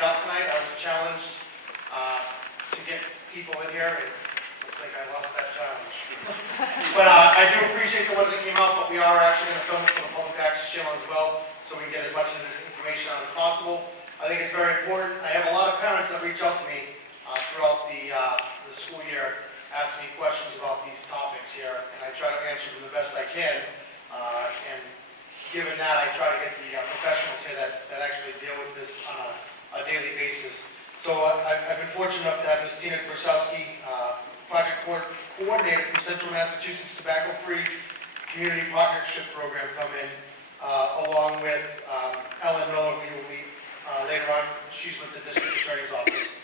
it out tonight. I was challenged to get people in here, and looks like I lost that challenge. But I do appreciate the ones that came out, but we are actually going to film it for the public access channel as well, so we can get as much of this information out as possible. I think it's very important. I have a lot of parents that reach out to me throughout the school year, asking me questions about these topics here, and I try to answer them the best I can. And given that, I try to get the professionals here that actually deal with this on a daily basis. So I've been fortunate enough to have Ms. Tina Grosowsky, project coordinator from Central Massachusetts Tobacco-Free Community Partnership Program, come in, along with Ellen Miller, who you'll meet later on. She's with the District Attorney's Office.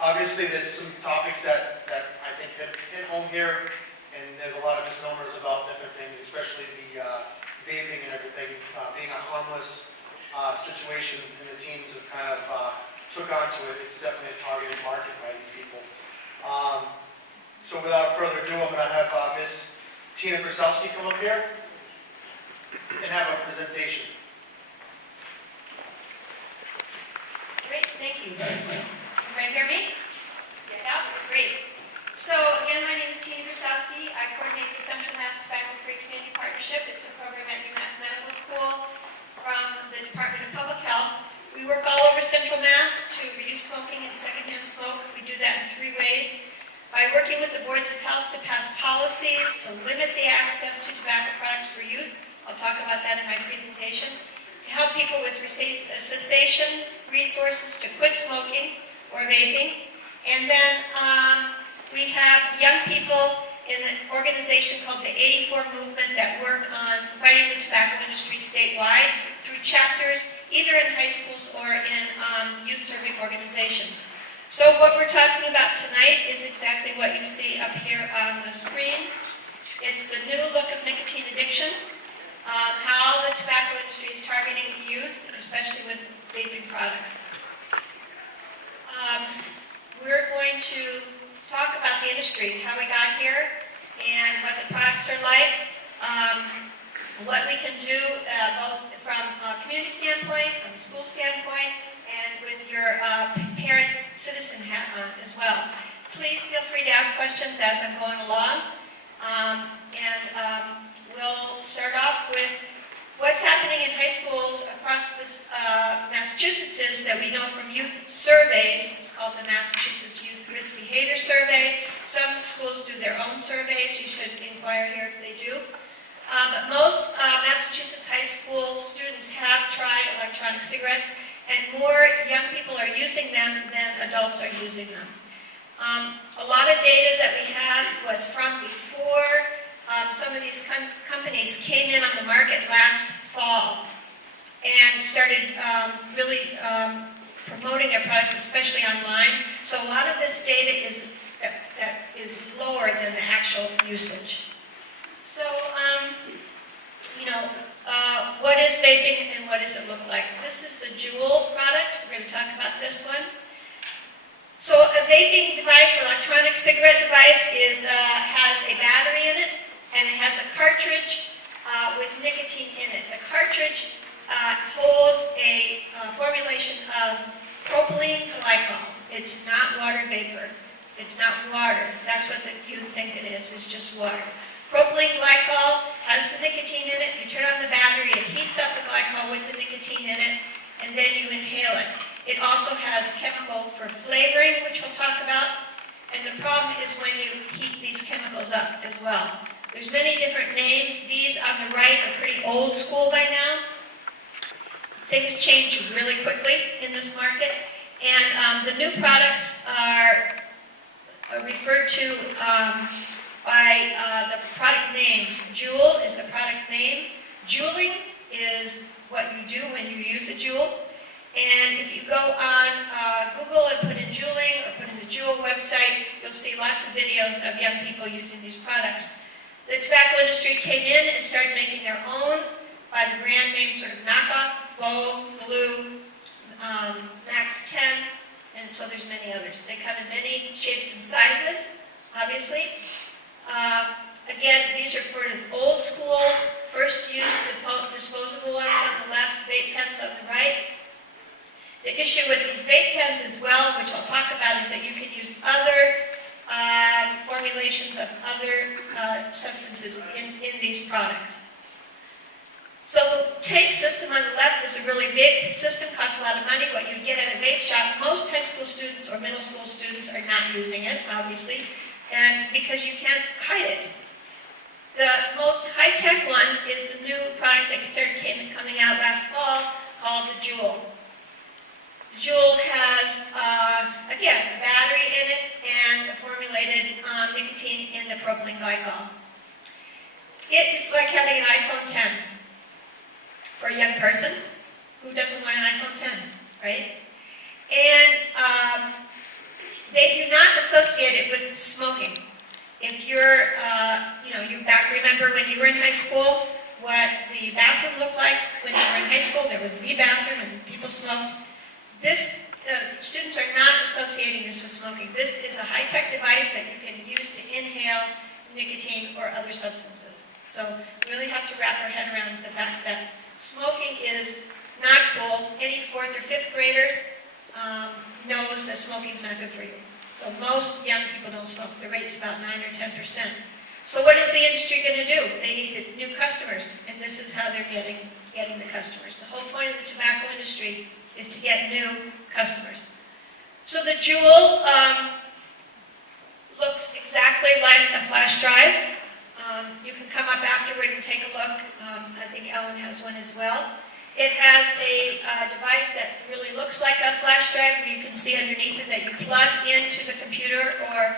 Obviously, there's some topics that I think hit home here, and there's a lot of misnomers about different things, especially the vaping and everything, being a harmless situation, and the teens have kind of took onto it. It's definitely a targeted market by these people. So without further ado, I'm going to have Ms. Tina Grosowsky come up here and have a presentation. Great, thank you. Everybody hear me? Yeah, great. So again, my name is Tina Grosowsky. I coordinate the Central Mass Tobacco-Free Community Partnership. It's a program at UMass Medical School from the Department of Public Health. We work all over Central Mass to reduce smoking and secondhand smoke. We do that in 3 ways. By working with the boards of health to pass policies to limit the access to tobacco products for youth. I'll talk about that in my presentation. To help people with cessation resources to quit smoking or vaping. And then we have young people in an organization called the 84 Movement that work on fighting the tobacco industry statewide through chapters either in high schools or in youth-serving organizations. So what we're talking about tonight is exactly what you see up here on the screen. It's the new look of nicotine addiction, how the tobacco industry is targeting youth, especially with vaping products. We're going to talk about the industry, how we got here, and what the products are like, what we can do both from a community standpoint, from a school standpoint, and with your parent citizen hat on as well. Please feel free to ask questions as I'm going along. We'll start off with what's happening in high schools across this Massachusetts is that we know from youth surveys. It's called the Massachusetts Youth Risk Behavior Survey. Some schools do their own surveys. You should inquire here if they do. But most Massachusetts high school students have tried electronic cigarettes, and more young people are using them than adults are using them. A lot of data that we had was from before some of these companies came in on the market last fall and started really promoting their products, especially online. So a lot of this data is that is lower than the actual usage. So, what is vaping and what does it look like? This is the Juul product. We're going to talk about this one. So a vaping device, electronic cigarette device, has a battery in it, and it has a cartridge with nicotine in it. The cartridge holds a formulation of propylene glycol. It's not water vapor. It's not water. That's what the youth think it is. It's just water. Propylene glycol has the nicotine in it. You turn on the battery, it heats up the glycol with the nicotine in it, and then you inhale it. It also has chemical for flavoring, which we'll talk about. And the problem is when you heat these chemicals up as well. There's many different names. These on the right are pretty old school by now. Things change really quickly in this market. And the new products are referred to by the product names. Juul is the product name. Juuling is what you do when you use a Juul. And if you go on Google and put in Juuling or put in the Juul website, you'll see lots of videos of young people using these products. The tobacco industry came in and started making their own by the brand name sort of knockoff, Bow, Blue, Max 10, and so there's many others. They come in many shapes and sizes, obviously. Again, these are for the old school, first use disposable ones on the left, vape pens on the right. The issue with these vape pens as well, which I'll talk about, is that you can use other formulations of other substances in these products. So the tank system on the left is a really big system, costs a lot of money. What you get at a vape shop, most high school students or middle school students are not using it, obviously, and because you can't hide it. The most high-tech one is the new product that started coming out last fall called the Juul. The Juul has, again, a battery in it and a formulated nicotine in the propylene glycol. It is like having an iPhone 10 for a young person. Who doesn't want an iPhone 10, right? And they do not associate it with smoking. If you're, remember when you were in high school, what the bathroom looked like when you were in high school? There was the bathroom and people smoked. Students are not associating this with smoking. This is a high-tech device that you can use to inhale nicotine or other substances. So we really have to wrap our head around the fact that smoking is not cool. Any 4th or 5th grader knows that smoking is not good for you. So most young people don't smoke. The rate's about 9 or 10%. So what is the industry going to do? They need new customers, and this is how they're getting the customers. The whole point of the tobacco industry is to get new customers. So the Juul looks exactly like a flash drive. You can come up afterward and take a look. I think Ellen has one as well. It has a device that really looks like a flash drive, where you can see underneath it that you plug into the computer or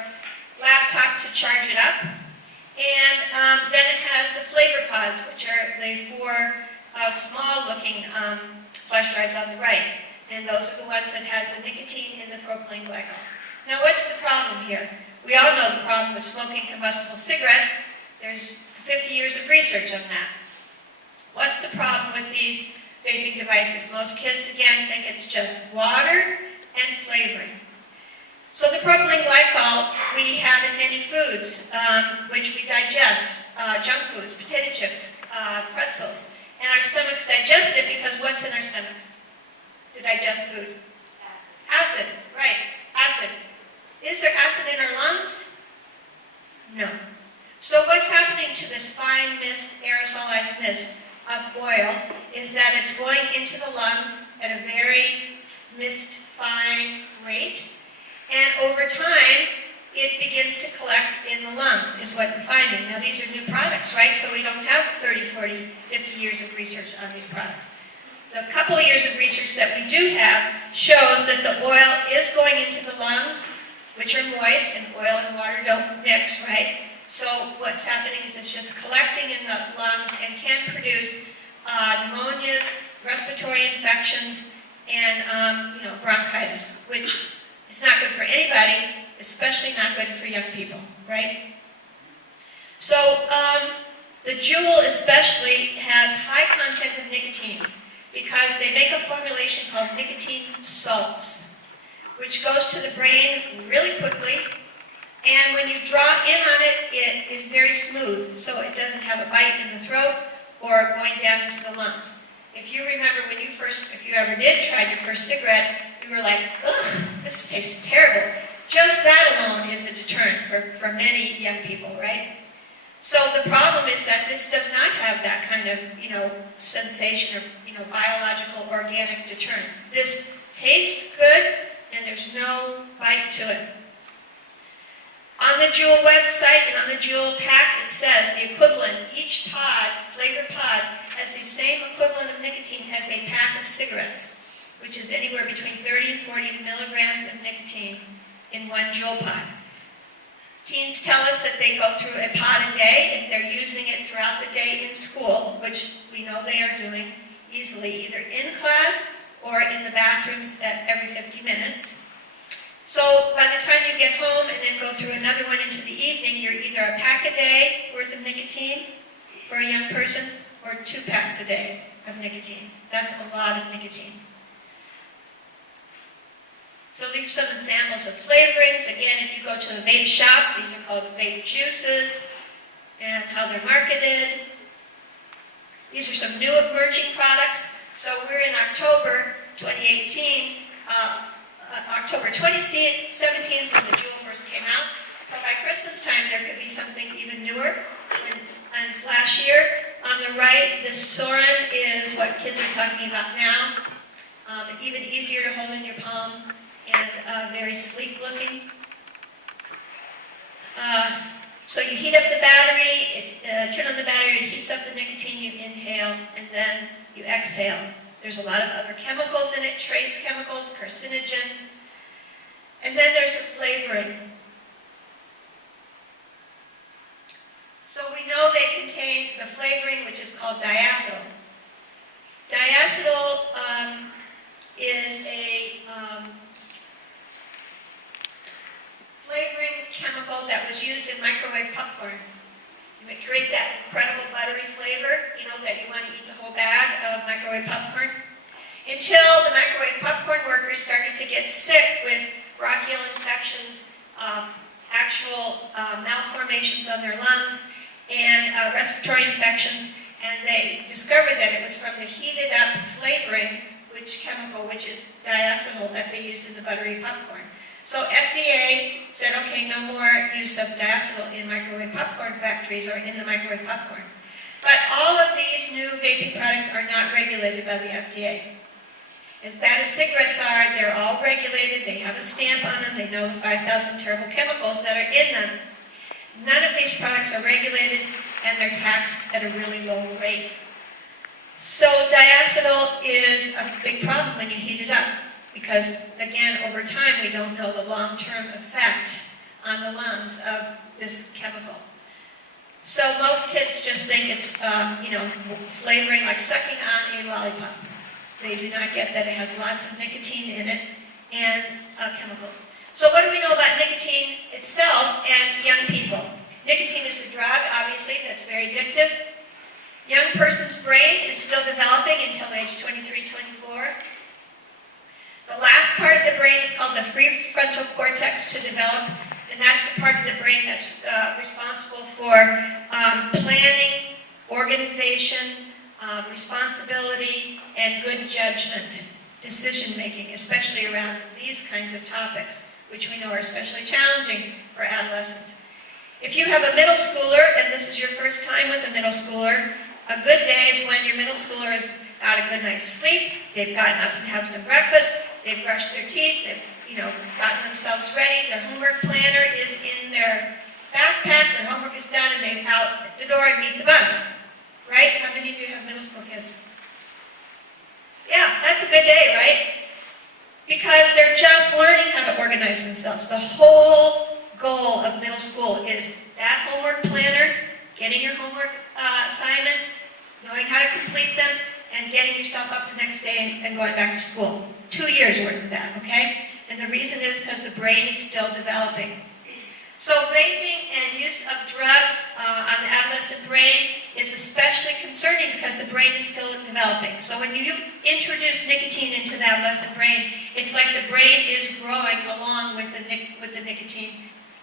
laptop to charge it up. And then it has the flavor pods, which are the 4 small-looking flash drives on the right. And those are the ones that has the nicotine in the propylene glycol. Now, what's the problem here? We all know the problem with smoking combustible cigarettes. There's 50 years of research on that. What's the problem with these vaping devices? Most kids, again, think it's just water and flavoring. So the propylene glycol we have in many foods, which we digest, junk foods, potato chips, pretzels. And our stomachs digest it because what's in our stomachs to digest food? Acid, right, acid. Is there acid in our lungs? No. So what's happening to this fine mist, aerosolized mist of oil, is that it's going into the lungs at a very mist-fine rate, and over time, it begins to collect in the lungs, is what we're finding. Now, these are new products, right? So we don't have 30, 40, 50 years of research on these products. The couple of years of research that we do have shows that the oil is going into the lungs, which are moist, and oil and water don't mix, right? So what's happening is it's just collecting in the lungs and can produce pneumonias, respiratory infections, and bronchitis, which is not good for anybody, especially not good for young people, right? So the Juul especially has high content of nicotine because they make a formulation called nicotine salts, which goes to the brain really quickly. And when you draw in on it, it is very smooth, so it doesn't have a bite in the throat or going down into the lungs. If you remember when you if you ever did try your first cigarette, you were like, ugh, this tastes terrible. Just that alone is a deterrent for many young people, right? So the problem is that this does not have that kind of, sensation or, biological, organic deterrent. This tastes good, and there's no bite to it. On the Juul website and on the Juul pack, it says the equivalent, each pod, flavor pod, has the same equivalent of nicotine as a pack of cigarettes, which is anywhere between 30 and 40 milligrams of nicotine in one Juul pod. Teens tell us that they go through a pod a day if they're using it throughout the day in school, which we know they are doing easily, either in class or in the bathrooms at every 50 minutes. So by the time you get home and then go through another one into the evening, you're either a pack a day worth of nicotine for a young person or 2 packs a day of nicotine. That's a lot of nicotine. So these are some examples of flavorings. Again, if you go to a vape shop, these are called vape juices and how they're marketed. These are some new emerging products. So we're in October 2018. October 2017 when the Juul first came out. So by Christmas time, there could be something even newer and flashier. On the right, the Soren is what kids are talking about now. Even easier to hold in your palm and very sleek looking. So you heat up the battery, turn on the battery, it heats up the nicotine, you inhale, and then you exhale. There's a lot of other chemicals in it, trace chemicals, carcinogens. And then there's the flavoring. So we know they contain the flavoring, which is called diacetyl. Diacetyl is a flavoring chemical that was used in microwave popcorn. You would create that incredible buttery flavor, you know, that you want to eat the whole bag of microwave popcorn. Until the microwave popcorn workers started to get sick with bronchial infections, actual malformations on their lungs, and respiratory infections, and they discovered that it was from the heated up flavoring which is diacetyl that they used in the buttery popcorn. So FDA said, okay, no more use of diacetyl in microwave popcorn factories or in the microwave popcorn. But all of these new vaping products are not regulated by the FDA. As bad as cigarettes are, they're all regulated, they have a stamp on them, they know the 5,000 terrible chemicals that are in them. None of these products are regulated, and they're taxed at a really low rate. So diacetyl is a big problem when you heat it up, because again, over time, we don't know the long-term effect on the lungs of this chemical. So most kids just think it's, flavoring like sucking on a lollipop. They do not get that it has lots of nicotine in it and chemicals. So what do we know about nicotine itself and young people? Nicotine is a drug, obviously, that's very addictive. Young person's brain is still developing until age 23, 24. The last part of the brain is called the prefrontal cortex to develop, and that's the part of the brain that's responsible for planning, organization, responsibility, and good judgment, decision-making, especially around these kinds of topics, which we know are especially challenging for adolescents. If you have a middle schooler, and this is your first time with a middle schooler, a good day is when your middle schooler has got a good night's sleep, they've gotten up to have some breakfast, they've brushed their teeth, they've gotten themselves ready, their homework planner is in their backpack, their homework is done, and they're out the door and meet the bus. Right? How many of you have middle school kids? Yeah, that's a good day, right? Because they're just learning how to organize themselves. The whole goal of middle school is that homework planner, getting your homework assignments, knowing how to complete them, and getting yourself up the next day and going back to school. 2 years worth of that, okay? And the reason is because the brain is still developing. So vaping and use of drugs on the adolescent brain is especially concerning because the brain is still developing. So when you introduce nicotine into the adolescent brain, it's like the brain is growing along with the nicotine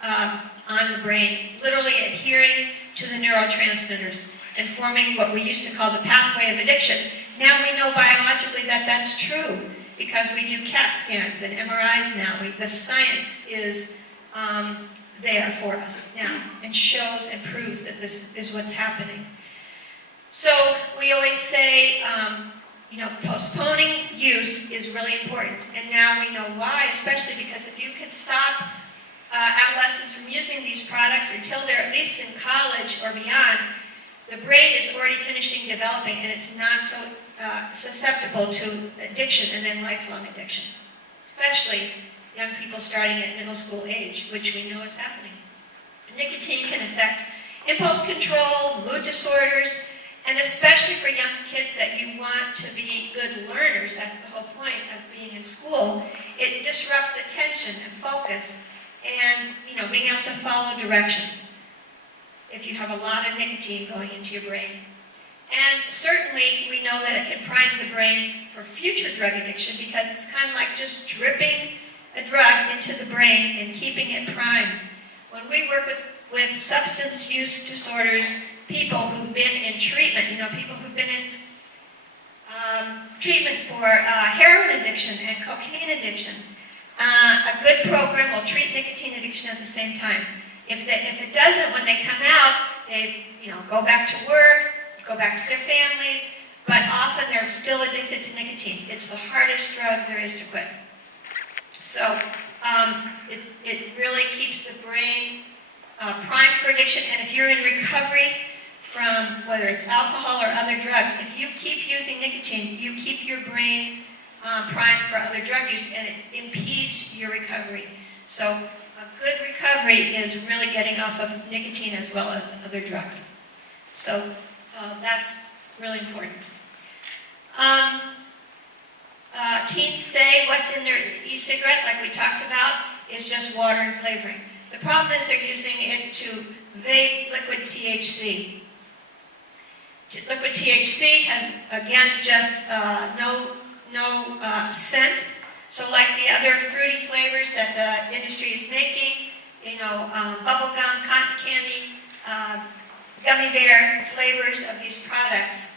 on the brain, literally adhering to the neurotransmitters and forming what we used to call the pathway of addiction. Now we know biologically that that's true because we do CAT scans and MRIs now. The science is there for us now and shows and proves that this is what's happening. So we always say, postponing use is really important. And now we know why, especially because if you can stop adolescents from using these products until they're at least in college or beyond, the brain is already finishing developing and it's not so susceptible to addiction and then lifelong addiction, especially young people starting at middle school age, which we know is happening. Nicotine can affect impulse control, mood disorders, and especially for young kids that you want to be good learners, that's the whole point of being in school, it disrupts attention and focus and being able to follow directions if you have a lot of nicotine going into your brain. And certainly we know that it can prime the brain for future drug addiction because it's kind of like just dripping a drug into the brain and keeping it primed. When we work with substance use disorders, people who've been in treatment, people who've been in treatment for heroin addiction and cocaine addiction. A good program will treat nicotine addiction at the same time. If it doesn't, when they come out, they go back to work, go back to their families, but often they're still addicted to nicotine. It's the hardest drug there is to quit. So it really keeps the brain primed for addiction, and if you're in recovery from whether it's alcohol or other drugs, if you keep using nicotine, you keep your brain primed for other drug use, and it impedes your recovery. So a good recovery is really getting off of nicotine as well as other drugs. So that's really important. Teens say what's in their e-cigarette, like we talked about, is just water and flavoring. The problem is they're using it to vape liquid THC. Liquid THC has, again, just no scent. So like the other fruity flavors that the industry is making, bubble gum, cotton candy, gummy bear flavors of these products,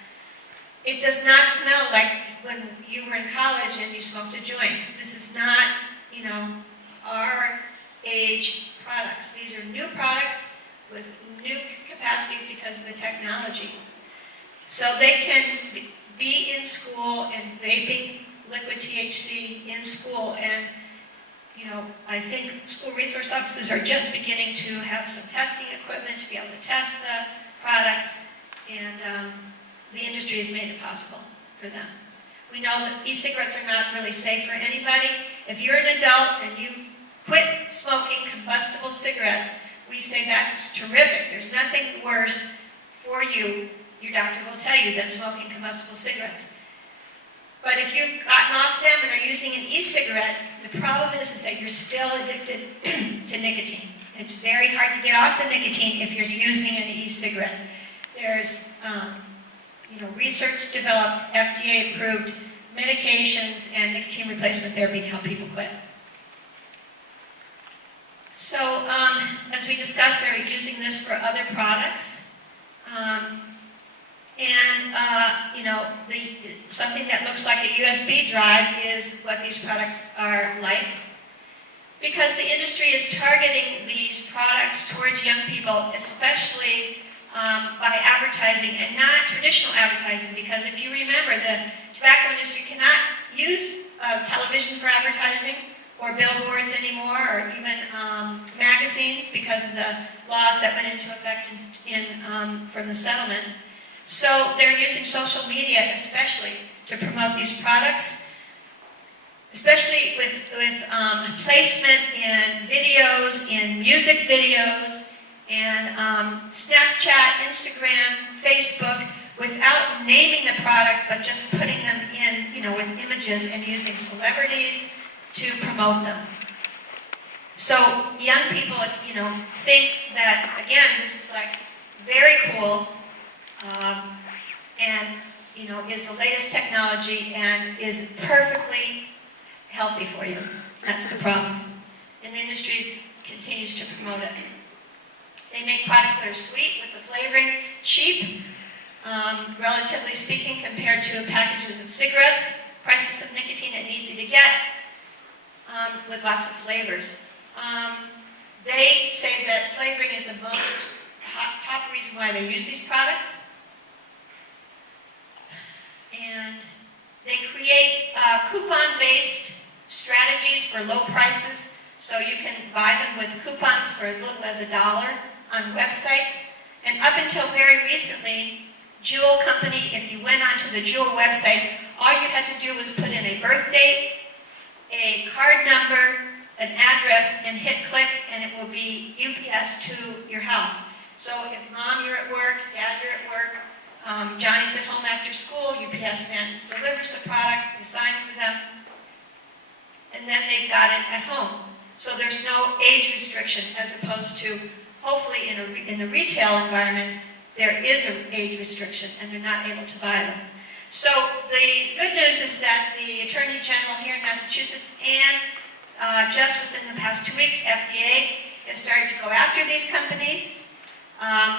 it does not smell like when you were in college and you smoked a joint. This is not, our age products. These are new products with new capacities because of the technology. So they can be in school and vaping liquid THC in school, and I think school resource officers are just beginning to have some testing equipment to be able to test the products, and the industry has made it possible for them. We know that e-cigarettes are not really safe for anybody. If you're an adult and you've quit smoking combustible cigarettes, we say that's terrific. There's nothing worse for you, your doctor will tell you, than smoking combustible cigarettes. But if you've gotten off them and are using an e-cigarette, the problem is that you're still addicted to nicotine. It's very hard to get off the nicotine if you're using an e-cigarette. There's research developed, FDA-approved medications and nicotine replacement therapy to help people quit. So, as we discussed, they're using this for other products. Something that looks like a USB drive is what these products are like. Because the industry is targeting these products towards young people, especially by advertising, and not traditional advertising, because if you remember, the tobacco industry cannot use television for advertising or billboards anymore, or even magazines, because of the laws that went into effect from the settlement. So they're using social media especially to promote these products, especially with placement in videos, in music videos, and Snapchat, Instagram, Facebook, without naming the product, but just putting them in, with images, and using celebrities to promote them. So young people, think that, again, this is like very cool, and, is the latest technology and is perfectly healthy for you. That's the problem. And the industry continues to promote it. They make products that are sweet with the flavoring, cheap, relatively speaking, compared to packages of cigarettes, prices of nicotine and easy to get, with lots of flavors. They say that flavoring is the most top reason why they use these products. And they create coupon-based strategies for low prices, so you can buy them with coupons for as little as $1 on websites. And up until very recently, Juul company, if you went onto the Juul website, all you had to do was put in a birth date, a card number, an address, and hit click, and it will be UPS to your house. So if Mom, you're at work, Dad, you're at work, Johnny's at home after school, UPS man delivers the product, they sign for them, and then they've got it at home. So there's no age restriction, as opposed to, hopefully in the retail environment, there is an age restriction, and they're not able to buy them. So the good news is that the Attorney General here in Massachusetts, and just within the past 2 weeks, FDA has started to go after these companies,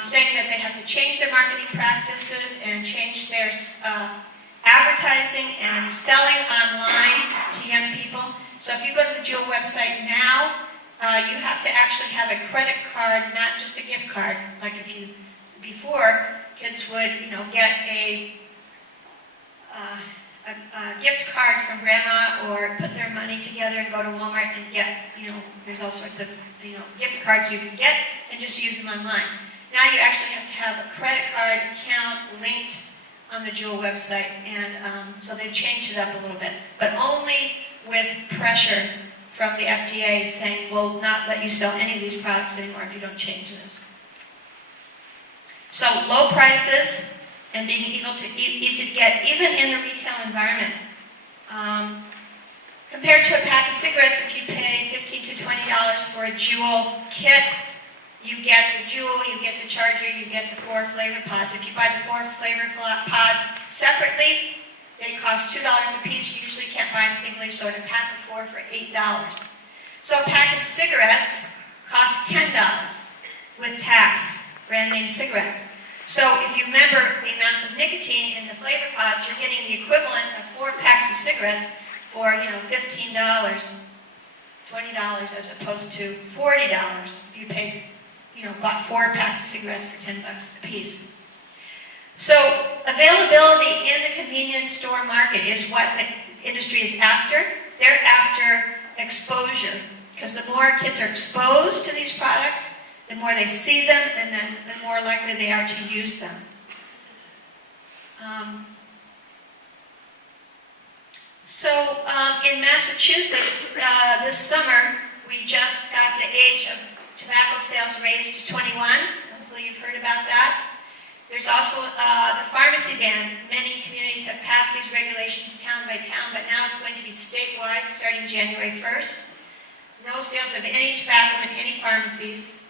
saying that they have to change their marketing practices and change their advertising and selling online to young people. So if you go to the Jewel website now, you have to actually have a credit card, not just a gift card. Like if you, before, kids would, get a gift card from grandma or put their money together and go to Walmart and get, there's all sorts of, gift cards you can get and just use them online. Now you actually have to have a credit card account linked on the Jewel website, and so they've changed it up a little bit, but only with pressure from the FDA saying, we'll not let you sell any of these products anymore if you don't change this. So low prices and being easy to get, even in the retail environment. Compared to a pack of cigarettes, if you pay $15 to $20 for a Jewel kit, you get the Jewel, you get the charger, you get the 4 flavor pods. If you buy the 4 flavor pods separately, they cost $2 a piece. You usually can't buy them singly, so in a pack of 4 for $8. So a pack of cigarettes costs $10 with tax, brand name cigarettes. So if you remember the amounts of nicotine in the flavor pods, you're getting the equivalent of 4 packs of cigarettes for, $15, $20 as opposed to $40 if you paid, bought 4 packs of cigarettes for $10 a piece. So availability in the convenience store market is what the industry is after. They're after exposure, because the more kids are exposed to these products, the more they see them, and then the more likely they are to use them. In Massachusetts, this summer, we just got the age of tobacco sales raised to 21. Hopefully you've heard about that. There's also the pharmacy ban. Many communities have passed these regulations town by town, but now it's going to be statewide starting January 1st. No sales of any tobacco in any pharmacies.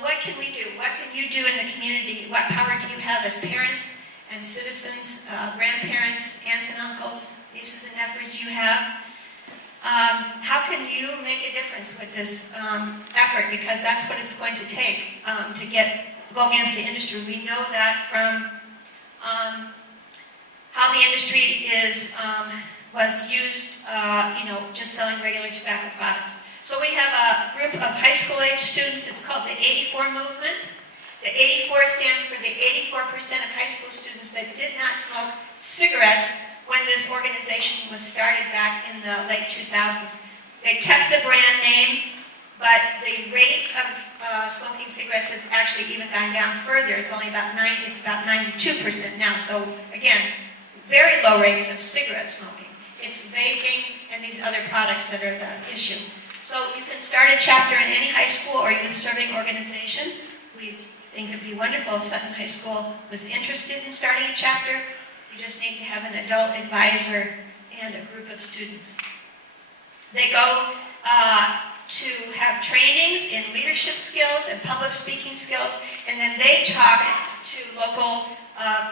What can we do? What can you do in the community? What power do you have as parents and citizens, grandparents, aunts and uncles, nieces and nephews you have? How can you make a difference with this effort? Because that's what it's going to take to go against the industry. We know that from how the industry was used, just selling regular tobacco products. So we have a group of high school age students. It's called the 84 movement. The 84 stands for the 84% of high school students that did not smoke cigarettes when this organization was started back in the late 2000s. They kept the brand name, but the rate of smoking cigarettes has actually even gone down further. It's only about 92% now. So again, very low rates of cigarette smoking. It's vaping and these other products that are the issue. So you can start a chapter in any high school or youth serving organization. We think it'd be wonderful if Sutton High School was interested in starting a chapter. You just need to have an adult advisor and a group of students. They go to have trainings in leadership skills and public speaking skills, and then they talk to local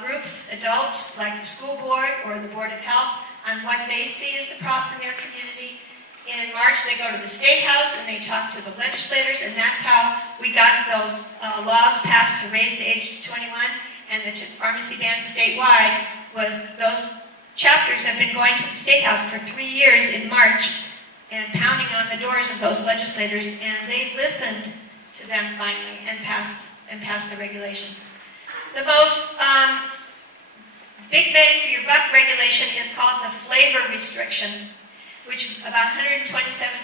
groups, adults like the school board or the Board of Health on what they see as the problem in their community. In March, they go to the State House and they talk to the legislators, and that's how we got those laws passed to raise the age to 21, and the pharmacy ban statewide. Was those chapters have been going to the State House for 3 years in March and pounding on the doors of those legislators, and they listened to them finally and passed the regulations. The most big bang for your buck regulation is called the flavor restriction, which about 127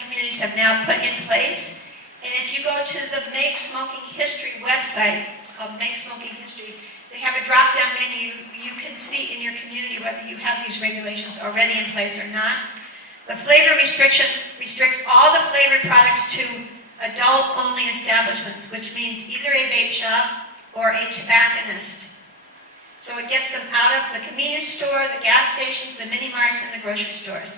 communities have now put in place. And if you go to the Make Smoking History website, it's called Make Smoking History, they have a drop-down menu. You can see in your community whether you have these regulations already in place or not. The flavor restriction restricts all the flavored products to adult-only establishments, which means either a vape shop or a tobacconist. So it gets them out of the convenience store, the gas stations, the mini-marts, and the grocery stores.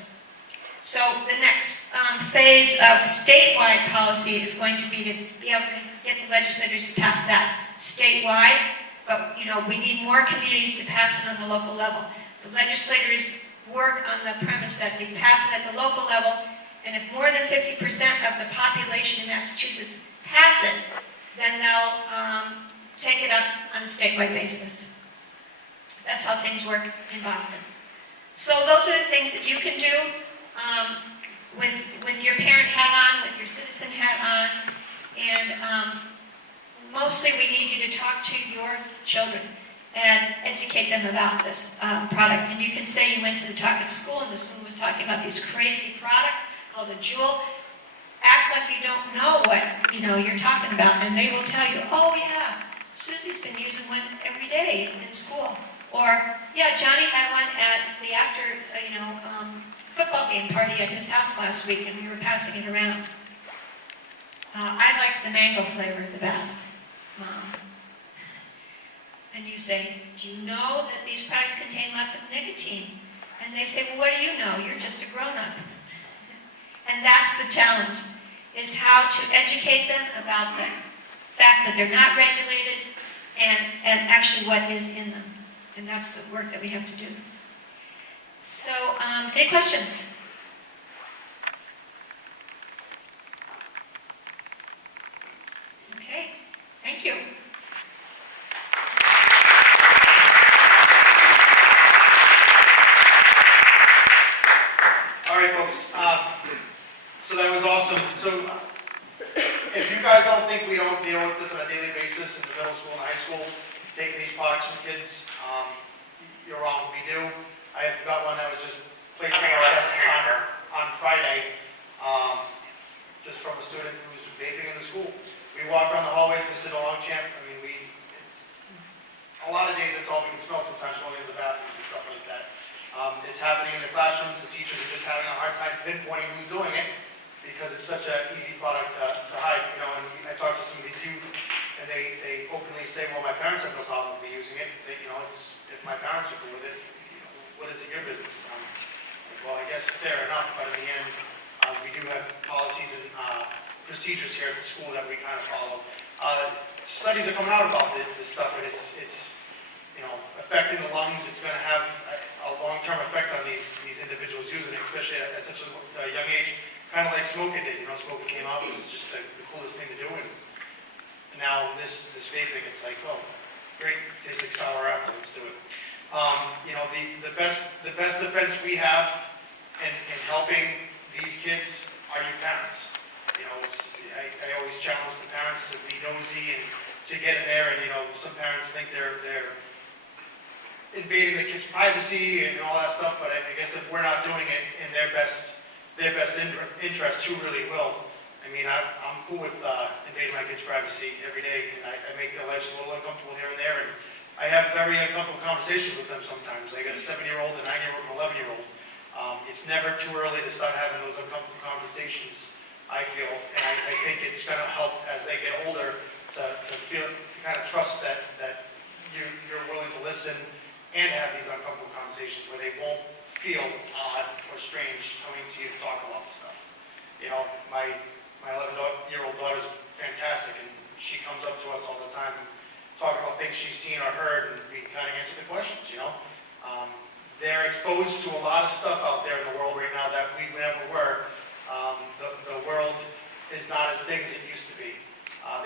So the next phase of statewide policy is going to be able to get the legislators to pass that statewide, but we need more communities to pass it on the local level. The legislators work on the premise that they pass it at the local level, and if more than 50% of the population in Massachusetts pass it, then they'll take it up on a statewide basis. That's how things work in Boston. So those are the things that you can do with your parent hat on, with your citizen hat on, and mostly we need you to talk to your children and educate them about this product. And you can say you went to the talk at school and this one was talking about this crazy product called a Juul. Act like you don't know what you're talking about, and they will tell you, oh yeah, Susie's been using one every day in school. Or, yeah, Johnny had one at the after, football game party at his house last week, and we were passing it around. I like the mango flavor the best. And you say, do you know that these products contain lots of nicotine? And they say, well, what do you know? You're just a grown-up. And that's the challenge, is how to educate them about the fact that they're not regulated and actually what is in them. And that's the work that we have to do. So, any questions? Okay, thank you. All right, folks. So that was awesome. So if you guys don't think we don't deal with this on a daily basis in the middle school and high school, taking these products from kids, you're wrong. We do. I have got one that was just placed on our desk on Friday, just from a student who's vaping in the school. We walk around the hallways, we sit along champ. I mean, a lot of days it's all we can smell sometimes going into the bathrooms and stuff like that. It's happening in the classrooms. The teachers are just having a hard time pinpointing who's doing it because it's such an easy product to hide. And I talk to some of these youth, and they openly say, "Well, my parents have no problem with me using it. It's if my parents are cool with it, what is it your business?" Well, I guess fair enough, but in the end, we do have policies and procedures here at the school that we kind of follow. Studies are coming out about this stuff, and it's affecting the lungs. It's going to have a long-term effect on these individuals using it, especially at such a young age. Kind of like smoking did. Smoking came out, it was just the coolest thing to do, and now this vaping, it's like, oh, great, tastes like sour apple, let's do it. The best defense we have in helping these kids are you parents. I always challenge the parents to be nosy and to get in there, and some parents think they're invading the kids' privacy and all that stuff, but I guess if we're not doing it in their best interest, who really will? I mean, I'm cool with invading my kids' privacy every day, and I make their lives a little uncomfortable here and there, and I have very uncomfortable conversations with them sometimes. I got a 7-year-old, a 9-year-old, and an 11-year-old. It's never too early to start having those uncomfortable conversations, I feel, and I think it's going to help as they get older to kind of trust that you're willing to listen and have these uncomfortable conversations where they won't feel odd or strange coming to you to talk about the stuff. My 11-year-old daughter's fantastic, and she comes up to us all the time and talk about things she's seen or heard, and we kind of answer the questions. They're exposed to a lot of stuff out there in the world right now that we never were. The world is not as big as it used to be.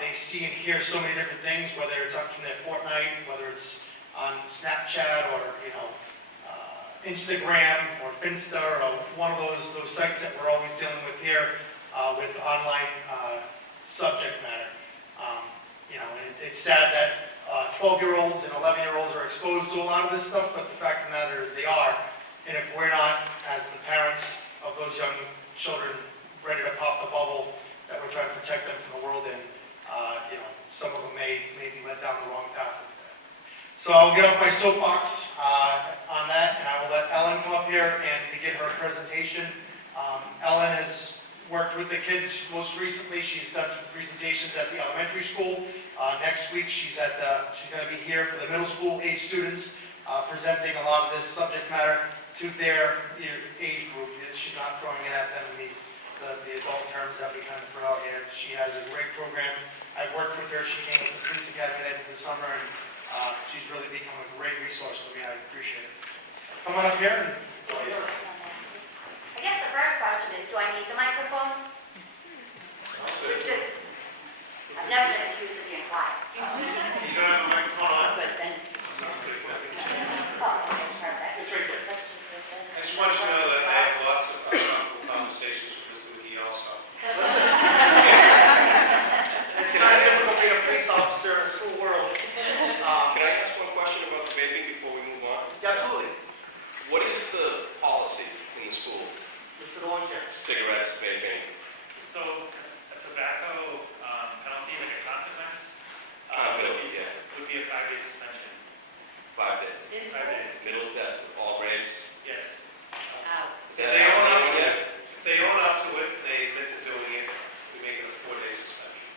They see and hear so many different things, whether it's on from their Fortnite, whether it's on Snapchat or Instagram or Finsta or one of those sites that we're always dealing with here with online subject matter. It's sad that 12-year-olds and 11-year-olds are exposed to a lot of this stuff, but the fact of the matter is they are. And if we're not, as the parents of those young children, ready to pop the bubble that we're trying to protect them from the world in, some of them may be led down the wrong path with that. So I'll get off my soapbox on that, and I will let Ellen come up here and begin her presentation. Ellen has worked with the kids most recently. She's done some presentations at the elementary school. Next week she's going to be here for the middle school age students, presenting a lot of this subject matter to their age group. She's not throwing it at them in the adult terms that we kind of throw out here. She has a great program. I've worked with her. She came with the police academy that I did this summer, and she's really become a great resource for me. I appreciate it. Come on up here and it's all yours. I guess the first question is, do I need the microphone? never been accused of being quiet, so. You don't have a microphone on? Good, then. Oh, that's perfect. It's right there. Let's just take this. I just want you to know that I have lots of uncomfortable conversations with Mr. McGee also. It's kind of difficult being a police officer in the school world. Can I ask one question about the vaping before we move on? Absolutely. What is the policy in the school? Mr. Longchair. Cigarettes, vaping, So a tobacco penalty, like a consequence, accountability, yeah, would be a 5-day suspension. 5 days. It's 5 days. Middle test, all grades. Yes. out. Is that They own up to happening it. yet? If they own up to it, they admit to doing it, we make it a 4-day suspension.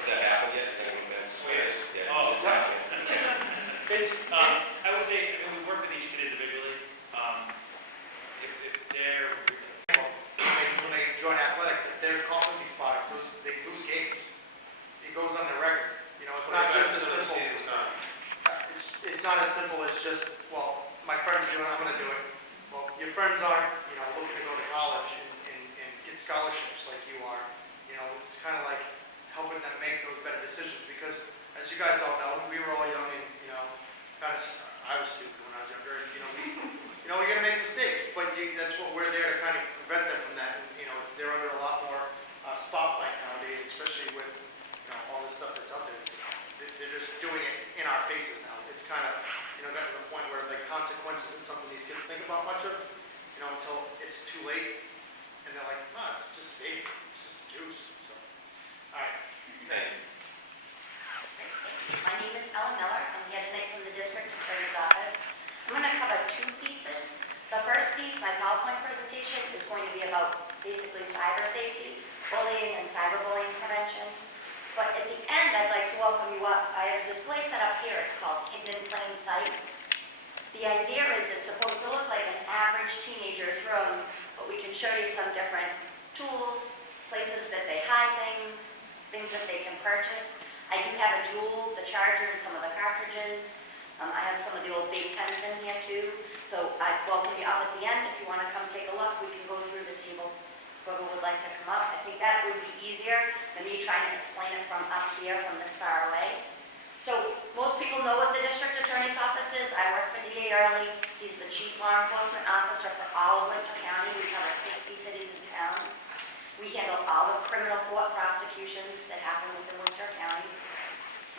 Has that happened yet? Has anyone been suspended? Yeah, Oh, it's happening. It's, I would say, we work with each kid individually. If they're, when they join athletics, if they're caught with these products, they lose games. It goes on their record. You know, it's not just as simple. It's not as simple as just, well, my friends are doing it, I'm gonna do it. Well, your friends aren't, you know, looking to go to college and get scholarships like you are. You know, it's kind of like helping them make those better decisions because, as you guys all know, we were all young and, you know, kind of, I was stupid when I was younger. You know, you're gonna make mistakes, but that's what we're there to kind of prevent them from that. And, you know, they're under a lot more spotlight nowadays, especially with, you know, all this stuff that's out there. They're just doing it in our faces now. It's kind of, you know, gotten to the point where the consequences isn't something these kids think about much of, you know, until it's too late. And they're like, no, it's just vaping. It's just juice. So, all right. Thank you. My name is Ellen Miller. I'm the Atty from the District Attorney's Office. I'm going to cover 2 pieces. The first piece, my PowerPoint presentation, is going to be about basically cyber safety, bullying and cyberbullying prevention. But at the end, I'd like to welcome you up. I have a display set up here. It's called Hidden in Plain Sight. The idea is it's supposed to look like an average teenager's room, but we can show you some different tools, places that they hide things, things that they can purchase. I do have a Juul, the charger, and some of the cartridges. I have some of the old vape pens in here too. So I welcome you up at the end. If you want to come take a look, we can go through the table. Whoever would like to come up. I think that would be easier than me trying to explain it from up here, from this far away. So most people know what the District Attorney's Office is. I work for D.A. Early. He's the Chief Law Enforcement Officer for all of Worcester County. We cover 60 cities and towns. We handle all the criminal court prosecutions that happen within Worcester County.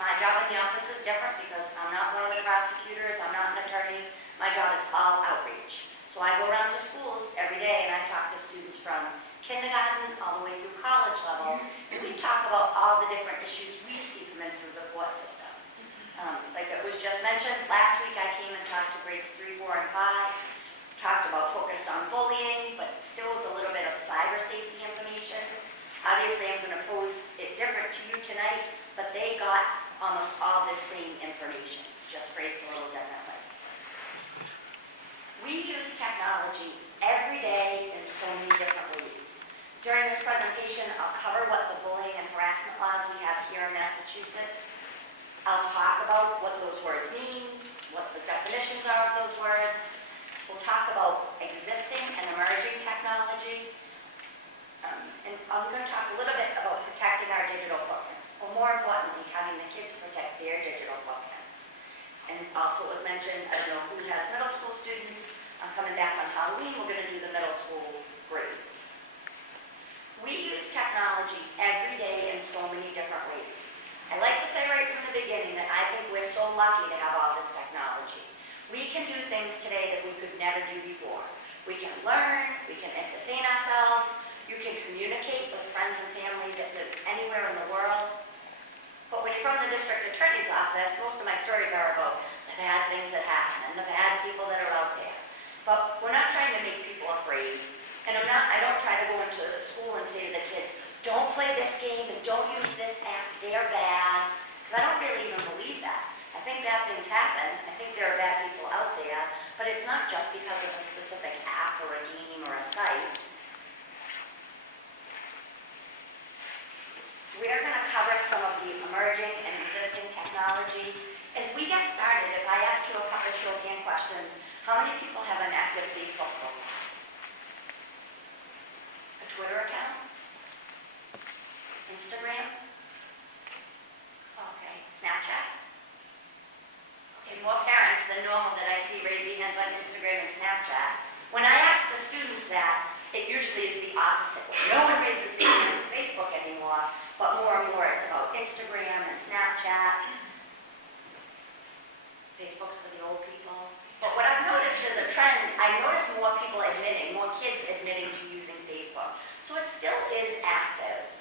My job in the office is different because I'm not one of the prosecutors. I'm not an attorney. My job is all outreach. So I go around to schools every day and I talk to students from kindergarten all the way through college level, and we talk about all the different issues we see come in through the court system. Like it was just mentioned, last week I came and talked to grades 3, 4, and 5, talked about focused on bullying, but still was a little bit of cyber safety information. Obviously I'm going to pose it different to you tonight, but they got almost all this same information, just phrased a little differently. We use technology every day in so many different ways. During this presentation, I'll cover what the bullying and harassment laws we have here in Massachusetts. I'll talk about what those words mean, what the definitions are of those words. We'll talk about existing and emerging technology. And I'm going to talk a little bit about protecting our digital footprints, or more importantly, having the kids protect their digital footprints. And also, it was mentioned, I don't know who has middle school students. I'm coming back on Halloween. We're going to do the middle school grades. We use technology every day in so many different ways. I like to say right from the beginning that I think we're so lucky to have all this technology. We can do things today that we could never do before. We can learn, we can entertain ourselves, you can communicate with friends and family that live anywhere in the world. But when you're from the District Attorney's Office, most of my stories are about the bad things that happen and the bad people that are out there. But we're not trying to make people afraid. And I don't try to go into the school and say to the kids, don't play this game and don't use this app, they're bad. Because I don't really even believe that. I think bad things happen. I think there are bad people out there. But it's not just because of a specific app or a game or a site. We are going to cover some of the emerging and existing technology. As we get started, if I asked you a couple show of hand questions, how many people have an active Facebook profile? A Twitter account? Instagram? Snapchat? Okay, more parents than normal that I see raising hands on Instagram and Snapchat. When I ask the students that, it usually is the opposite. No one raises their hand on Facebook anymore, but more and more it's about Instagram and Snapchat. Facebook's for the old people. But what I've noticed is a trend. I notice more people admitting, more kids admitting to using Facebook. So it still is active.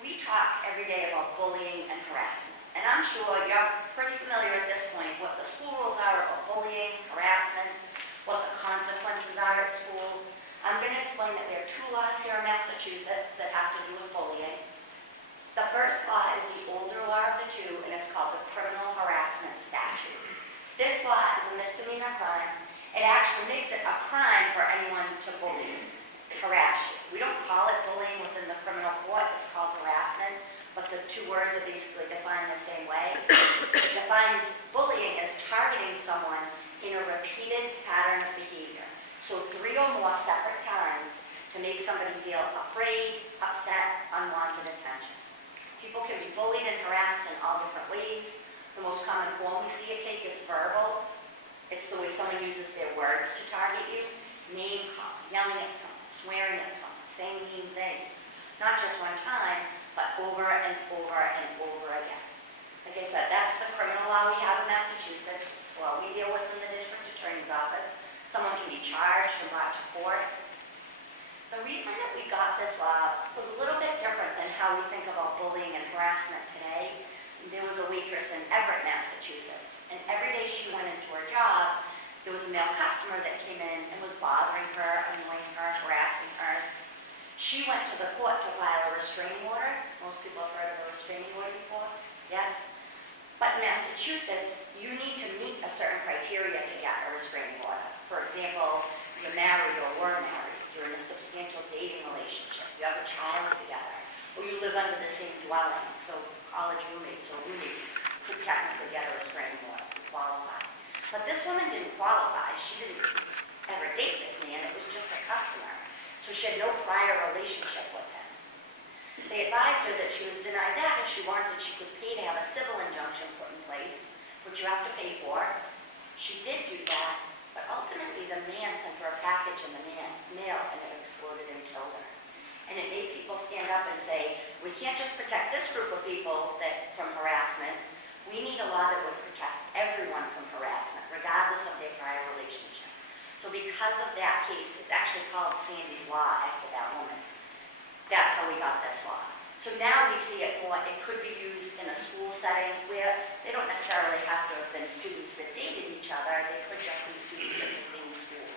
We talk every day about bullying and harassment. And I'm sure you're pretty familiar at this point what the school rules are about bullying, harassment, what the consequences are at school. I'm going to explain that there are 2 laws here in Massachusetts that have to do with bullying. The first law is the older law of the 2, and it's called the Criminal Harassment Statute. This law is a misdemeanor crime. It actually makes it a crime for anyone to bully, harass you. We don't call it bullying within the criminal court. It's called harassment, but the 2 words are basically defined the same way. It defines bullying as targeting someone in a repeated pattern of behavior. So 3 or more separate times to make somebody feel afraid, upset, unwanted attention. People can be bullied and harassed in all different ways. The most common form we see it take is verbal. It's the way someone uses their words to target you. Name calling, yelling at someone, swearing at someone, saying mean things. Not just one time, but over and over and over again. Like I said, that's the criminal law we have in Massachusetts. It's the law we deal with in the district attorney's office. Someone can be charged and brought to court. The reason that we got this law was a little bit different than how we think about bullying and harassment today. There was a waitress in Everett, Massachusetts, and every day she went into her job, there was a male customer that came in and was bothering her, annoying her, harassing her. She went to the court to file a restraining order. Most people have heard of a restraining order before, yes? But in Massachusetts, you need to meet a certain criteria to get a restraining order. For example, you're married or were married. You're in a substantial dating relationship. You have a child together. Or you live under the same dwelling. So college roommates or roommates could technically get a restraining order and qualify. But this woman didn't qualify. She didn't ever date this man. It was just a customer. So she had no prior relationship with him. They advised her that she was denied that. If she wanted, she could pay to have a civil injunction put in place, which you have to pay for. She did do that. But ultimately, the man sent her a package in the mail, and it exploded and killed her. And it made people stand up and say, we can't just protect this group of people from harassment. We need a law that would protect everyone from harassment, regardless of their prior relationship. So because of that case, it's actually called Sandy's Law after that woman. That's how we got this law. So now we see it more, it could be used in a school setting where they don't necessarily have to have been students that dated each other, they could just be students at the same school.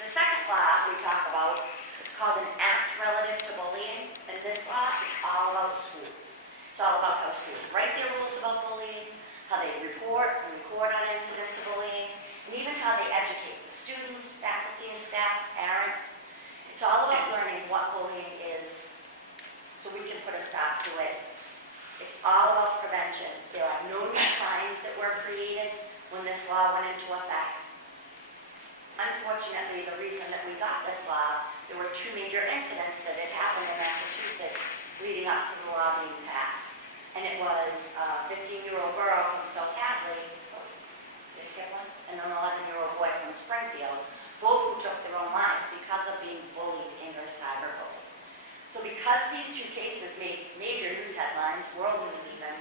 The second law we talk about, it's called an act relative to bullying, and this law is all about schools. It's all about how schools write their rules about bullying, how they report and record on incidents of bullying, and even how they educate the students, faculty and staff, parents. It's all about learning what bullying is so we can put a stop to it. It's all about prevention. There are no new crimes that were created when this law went into effect. Unfortunately, the reason that we got this law, there were 2 major incidents that had happened in Massachusetts leading up to the law being passed. And it was a 15-year-old girl from South Hadley, did I skip one? And an 11-year-old boy from Springfield, both who took their own lives because of being bullied in their cyberbullying. So because these 2 cases made major news headlines, world news even,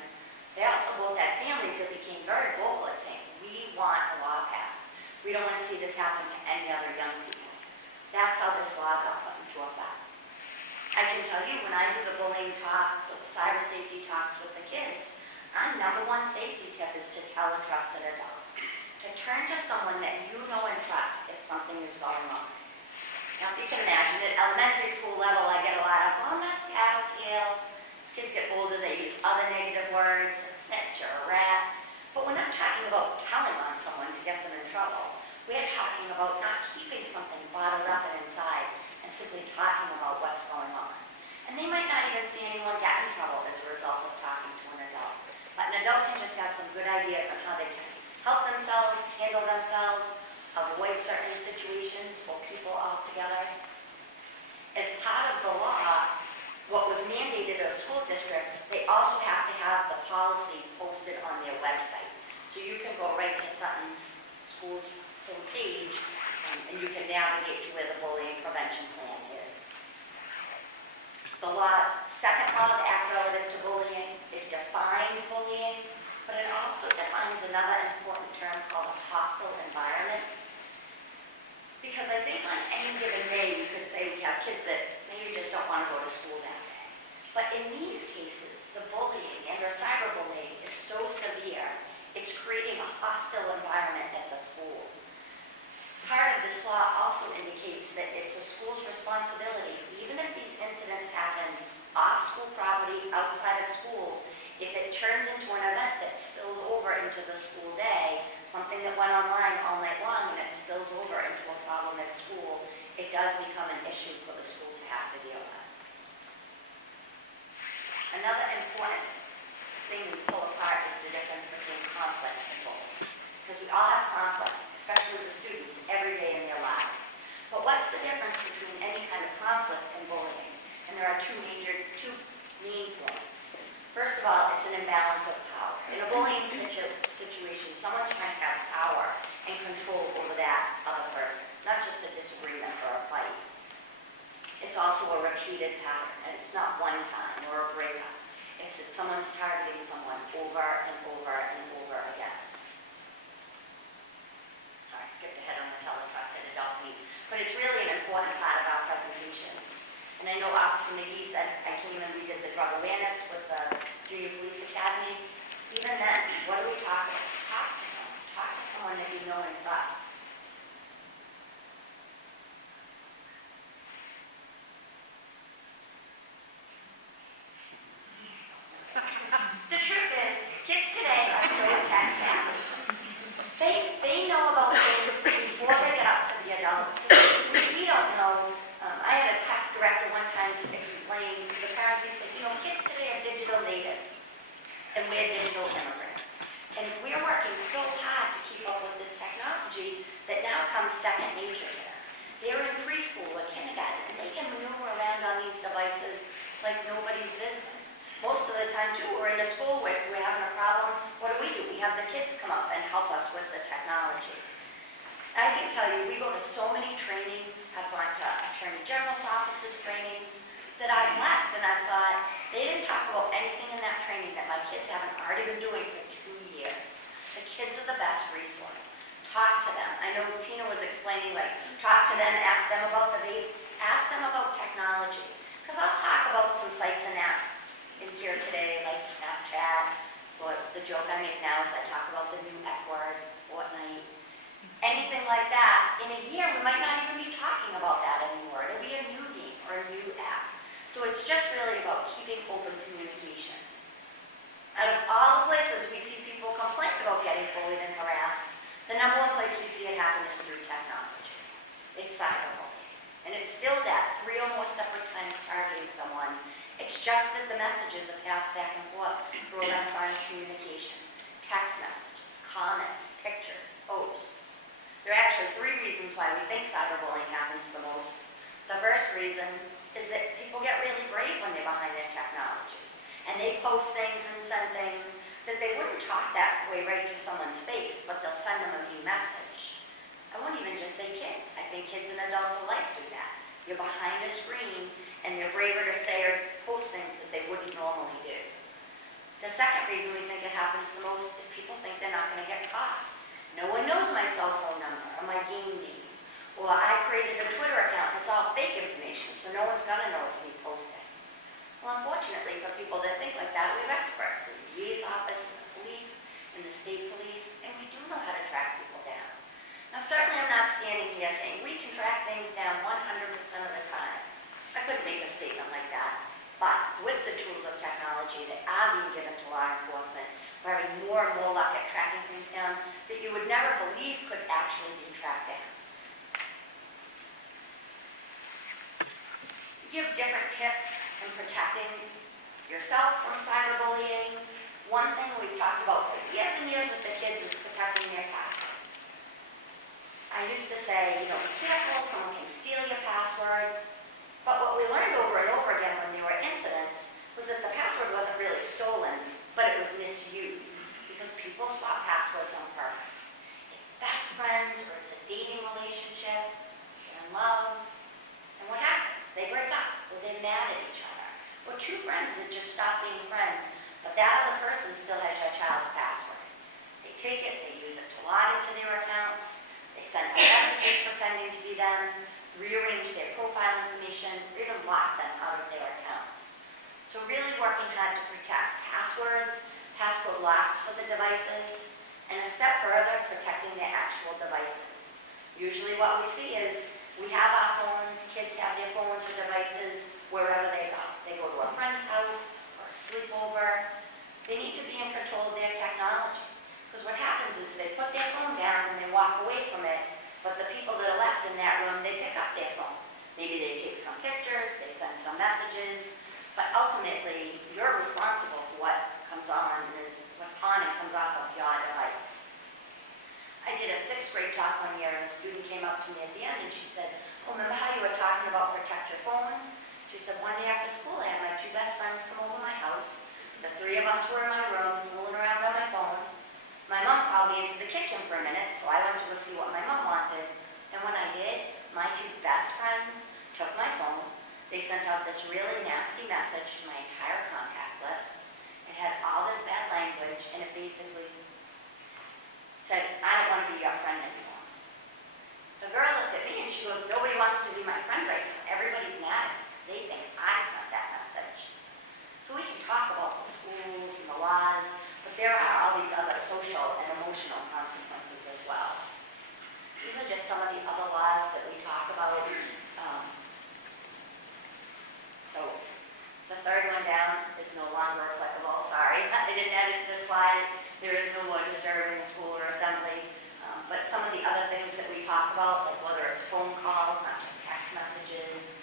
they also both had families that became very vocal at saying, we want a law passed. We don't want to see this happen to any other young people. That's how this law got put into effect. I can tell you when I do the bullying talks or the cyber safety talks with the kids, our #1 safety tip is to tell a trusted adult. To turn to someone that you know and trust if something is going on. Now, if you can imagine, at elementary school level, I get a lot of, well, not tattletale. As kids get older, they use other negative words, like snitch or a rat. But we're not talking about telling on someone to get them in trouble. We're talking about not keeping something bottled up and inside and simply talking about what's going on. And they might not even see anyone get in trouble as a result of talking to an adult. But an adult can just have some good ideas on how they can help themselves, handle themselves, avoid certain situations or people altogether. As part of the law, what was mandated of school districts, they also have to have the policy posted on their website. So you can go right to Sutton's school's homepage, and you can navigate to where the bullying prevention plan is. The second law, the Act relative to bullying, it defined bullying, but it also defines another important term called a hostile environment. Because I think on any given day, you could say we have kids that maybe just don't want to go to school that day. But in these cases, the bullying and or cyberbullying is so severe, it's creating a hostile environment at the school. Part of this law also indicates that it's a school's responsibility, even if these incidents happen off school property, outside of school, if it turns into an event that spills over into the school day, something that went online all night long and it spills over into a problem at school, it does become an issue for the school to have to deal with. Another important thing we pull apart is the difference between conflict and bullying. Because we all have conflict, especially the students, every day in their lives. But what's the difference between any kind of conflict and bullying? And there are two main points. First of all, it's an imbalance of power. In a bullying situation, someone's trying to have power and control over that other person, not just a disagreement or a fight. It's also a repeated pattern, and it's not one time or a breakup. It's that someone's targeting someone over and over and over again. Sorry, I skipped ahead on the teletrusted adult piece, but it's really an important part of our presentations. And I know Officer McGee said, I came and we did the drug awareness with the Junior Police Academy. Even then, what are we talking about? Talk to someone. Talk to someone that you know is us. The truth is, kids today are so tech savvy. They know about things before they get up to the adults. We don't know. I had a tech director one time explain to the parents, he said, kids today are digital natives, and we're digital immigrants. And we're working so hard to keep up with this technology that now comes second nature to them. They're in preschool or kindergarten, and they can maneuver around on these devices like nobody's business. Most of the time, too, we're in a school where we're having a problem. What do? We have the kids come up and help us with the technology. I can tell you, we go to so many trainings. I've gone to Attorney General's office's trainings that I've left, and I thought, they didn't talk about anything in that training that my kids haven't already been doing for 2 years. The kids are the best resource. Talk to them. I know Tina was explaining, talk to them, ask them about the vape, ask them about technology. Because I'll talk about some sites and apps in here today, like Snapchat, or the joke I make now is I talk about the new F word, Fortnite. Anything like that, in a year we might not even be talking about that anymore. It'll be a new game or a new app. So it's just really about keeping open communication. Out of all the places we see people complain about getting bullied and harassed, the number one place we see it happen is through technology. It's cyberbullying. And it's still that 3 or more separate times targeting someone. It's just that the messages are passed back and forth through electronic communication. Text messages, comments, pictures, posts. There are actually 3 reasons why we think cyberbullying happens the most. The first reason is that people get really brave when they're behind their technology. And they post things and send things that they wouldn't talk that way right to someone's face, but they'll send them a new message. I won't even just say kids. I think kids and adults alike do that. You're behind a screen and you're braver to say or post things that they wouldn't normally do. The second reason we think it happens the most is people think they're not going to get caught. No one knows my cell phone number or my game name. Or I created a Twitter account that's all fake information, so no one's going to know it's me posting. Well, unfortunately, for people that think like that, we have experts in the DA's office, in the police, in the state police, and we do know how to track people down. Now, certainly I'm not standing here saying we can track things down 100% of the time. I couldn't make a statement like that. But with the tools of technology that are being given to law enforcement, we're having more and more luck at tracking things down that you would never believe could actually be tracked down. Give different tips in protecting yourself from cyberbullying. One thing we've talked about for years and years with the kids is protecting their passwords. I used to say, be careful, someone can steal your password. But what we learned over and over again when there were incidents People swap passwords on purpose. It's best friends, or it's a dating relationship, they're in love, and what happens? They break up, or they're mad at each other. Or two friends that just stop being friends, but that other person still has your child's password. They take it, they use it to log into their accounts, they send out messages pretending to be them, rearrange their profile information, or even lock them out of their accounts. So really working hard to protect passwords, password locks for the devices, and a step further, protecting their actual devices. Usually what we see is we have our phones, kids have their phones or devices wherever they go. They go to a friend's house or a sleepover. They need to be in control of their technology. Because what happens is they put their phone down and they walk away from it, but the people that are left in that room, they pick up their phone. Maybe they take some pictures, they send some messages, but ultimately, you're responsible for what comes on is what's on and comes off of your device. I did a 6th grade talk one year, and a student came up to me at the end and she said, "Oh, remember how you were talking about protect your phones?" She said, "One day after school, I had my 2 best friends come over my house. The 3 of us were in my room, fooling around on my phone. My mom called me into the kitchen for a minute, so I went to go see what my mom wanted. And when I did, my 2 best friends took my phone. They sent out this really nasty message to my entire contact list. It had all this bad language, and it basically said, 'I don't want to be your friend anymore.' The girl looked at me and she goes, 'Nobody wants to be my friend right now. Everybody's mad at me because they think I sent that message.'" So we can talk about the schools and the laws, but there are all these other social and emotional consequences as well. These are just some of the other laws that we talk about. So the 3rd one down is no longer applicable. Sorry, I didn't edit this slide. There is no more disturbing the school or assembly. But some of the other things that we talk about, like whether it's phone calls, not just text messages.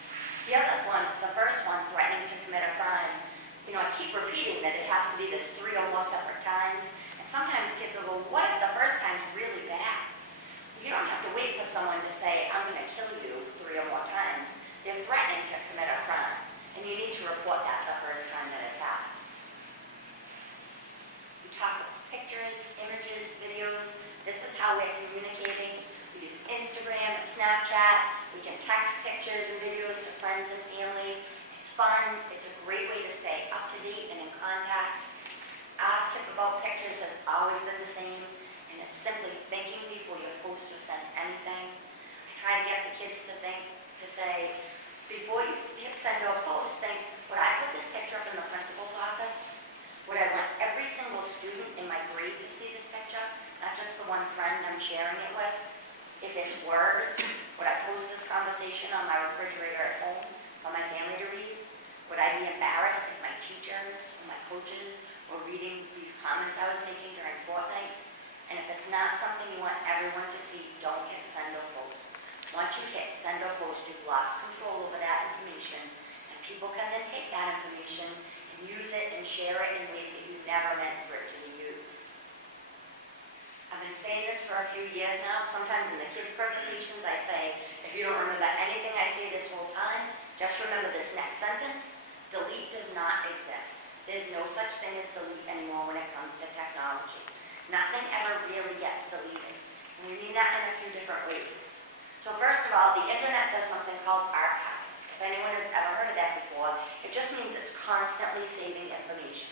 The other one, the first one, threatening to commit a crime. I keep repeating that it has to be this 3 or more separate times. And sometimes kids will go, "What if the first time's really bad?" You don't have to wait for someone to say, "I'm going to kill you 3 or more times." They're threatening to commit a crime. And you need to report that the first time that it happens. We talk about pictures, images, videos. This is how we're communicating. We use Instagram and Snapchat. We can text pictures and videos to friends and family. It's fun. It's a great way to stay up to date and in contact. Our tip about pictures has always been the same, and it's simply thinking before you post or send anything. I try to get the kids to say, before you hit send or post, think, would I put this picture up in the principal's office? Would I want every single student in my grade to see this picture, not just the one friend I'm sharing it with? If it's words, would I post this conversation on my refrigerator at home for my family to read? Would I be embarrassed if my teachers or my coaches were reading these comments I was making during fortnight? And if it's not something you want everyone to see, don't hit send or post. Once you hit send or post, you've lost control over that information, and people can then take that information and use it and share it in ways that you never meant for it to be used. I've been saying this for a few years now. Sometimes in the kids' presentations I say, if you don't remember anything I say this whole time, just remember this next sentence: delete does not exist. There's no such thing as delete anymore when it comes to technology. Nothing ever really gets deleted. And we mean that in a few different ways. So first of all, the internet does something called archive. If anyone has ever heard of that before, it just means it's constantly saving information.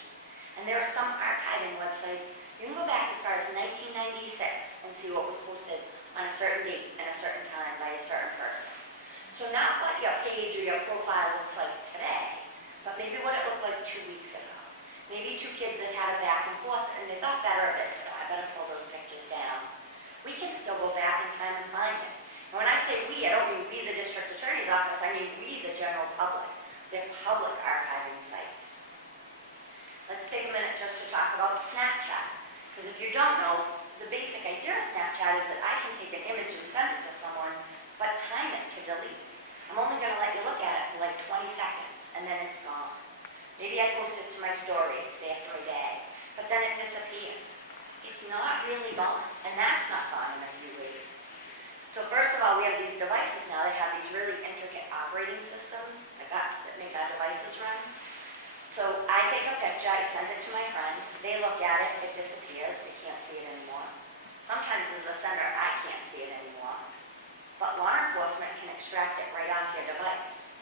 And there are some archiving websites, you can go back as far as 1996 and see what was posted on a certain date and a certain time by a certain person. So not what your page or your profile looks like today, but maybe what it looked like 2 weeks ago. Maybe 2 kids that had a back and forth and they thought better of it, so I better pull those pictures down. We can still go back in time and find it. And when I say we, I don't mean we, the district attorney's office, I mean we, the general public. They're public archiving sites. Let's take a minute just to talk about Snapchat. Because if you don't know, the basic idea of Snapchat is that I can take an image and send it to someone, but time it to delete. I'm only going to let you look at it for like 20 seconds, and then it's gone. Maybe I post it to my story, it's there for a day, but then it disappears. It's not really gone, and that's not gone in a few ways. So first of all, we have these devices now that have these really intricate operating systems, the guts that make our devices run. So I take a picture, I send it to my friend, they look at it, it disappears, they can't see it anymore. Sometimes as a sender, I can't see it anymore. But law enforcement can extract it right off your device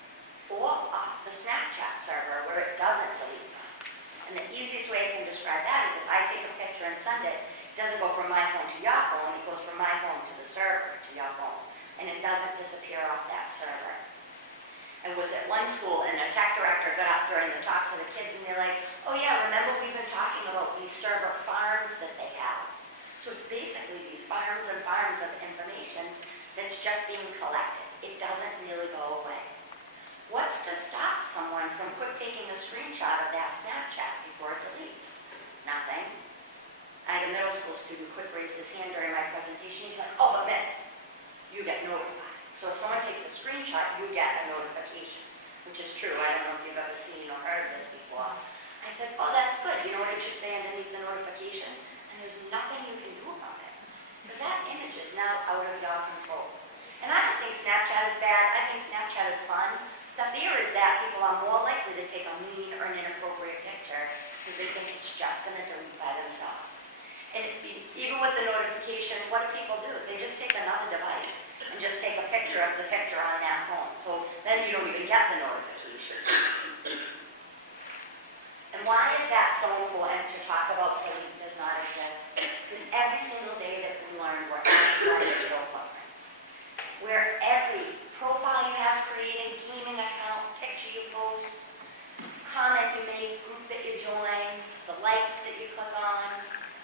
or off the Snapchat server where it doesn't delete them. And the easiest way I can describe that is if I take a picture and send it, it doesn't go from my phone to your phone, it goes from my phone to the server to your phone. And it doesn't disappear off that server. I was at one school and a tech director got up during the talk to the kids and they're like, oh yeah, remember we've been talking about these server farms that they have. So it's basically these farms and farms of information that's just being collected. It doesn't really go away. What's to stop someone from quick taking a screenshot of that Snapchat before it deletes? Nothing. I had a middle school student quick raise his hand during my presentation. He's like, oh, but miss, you get notified. So if someone takes a screenshot, you get a notification, which is true. I don't know if you've ever seen or heard of this before. I said, oh, that's good. You know what it should say underneath the notification? And there's nothing you can do about it. Because that image is now out of your control. And I don't think Snapchat is bad. I think Snapchat is fun. The fear is that people are more likely to take a mean or an inappropriate picture because they think it's just going to delete by themselves. And even with the notification, what do people do? They just take another device and just take a picture of the picture on that phone. So then you don't even get the notification. And why is that so important to talk about delete does not exist? Because every single day that we learn, we're adding our digital footprints. Where every profile you have created, gaming account, picture you post, comment you make, group that you join, the likes that you click on,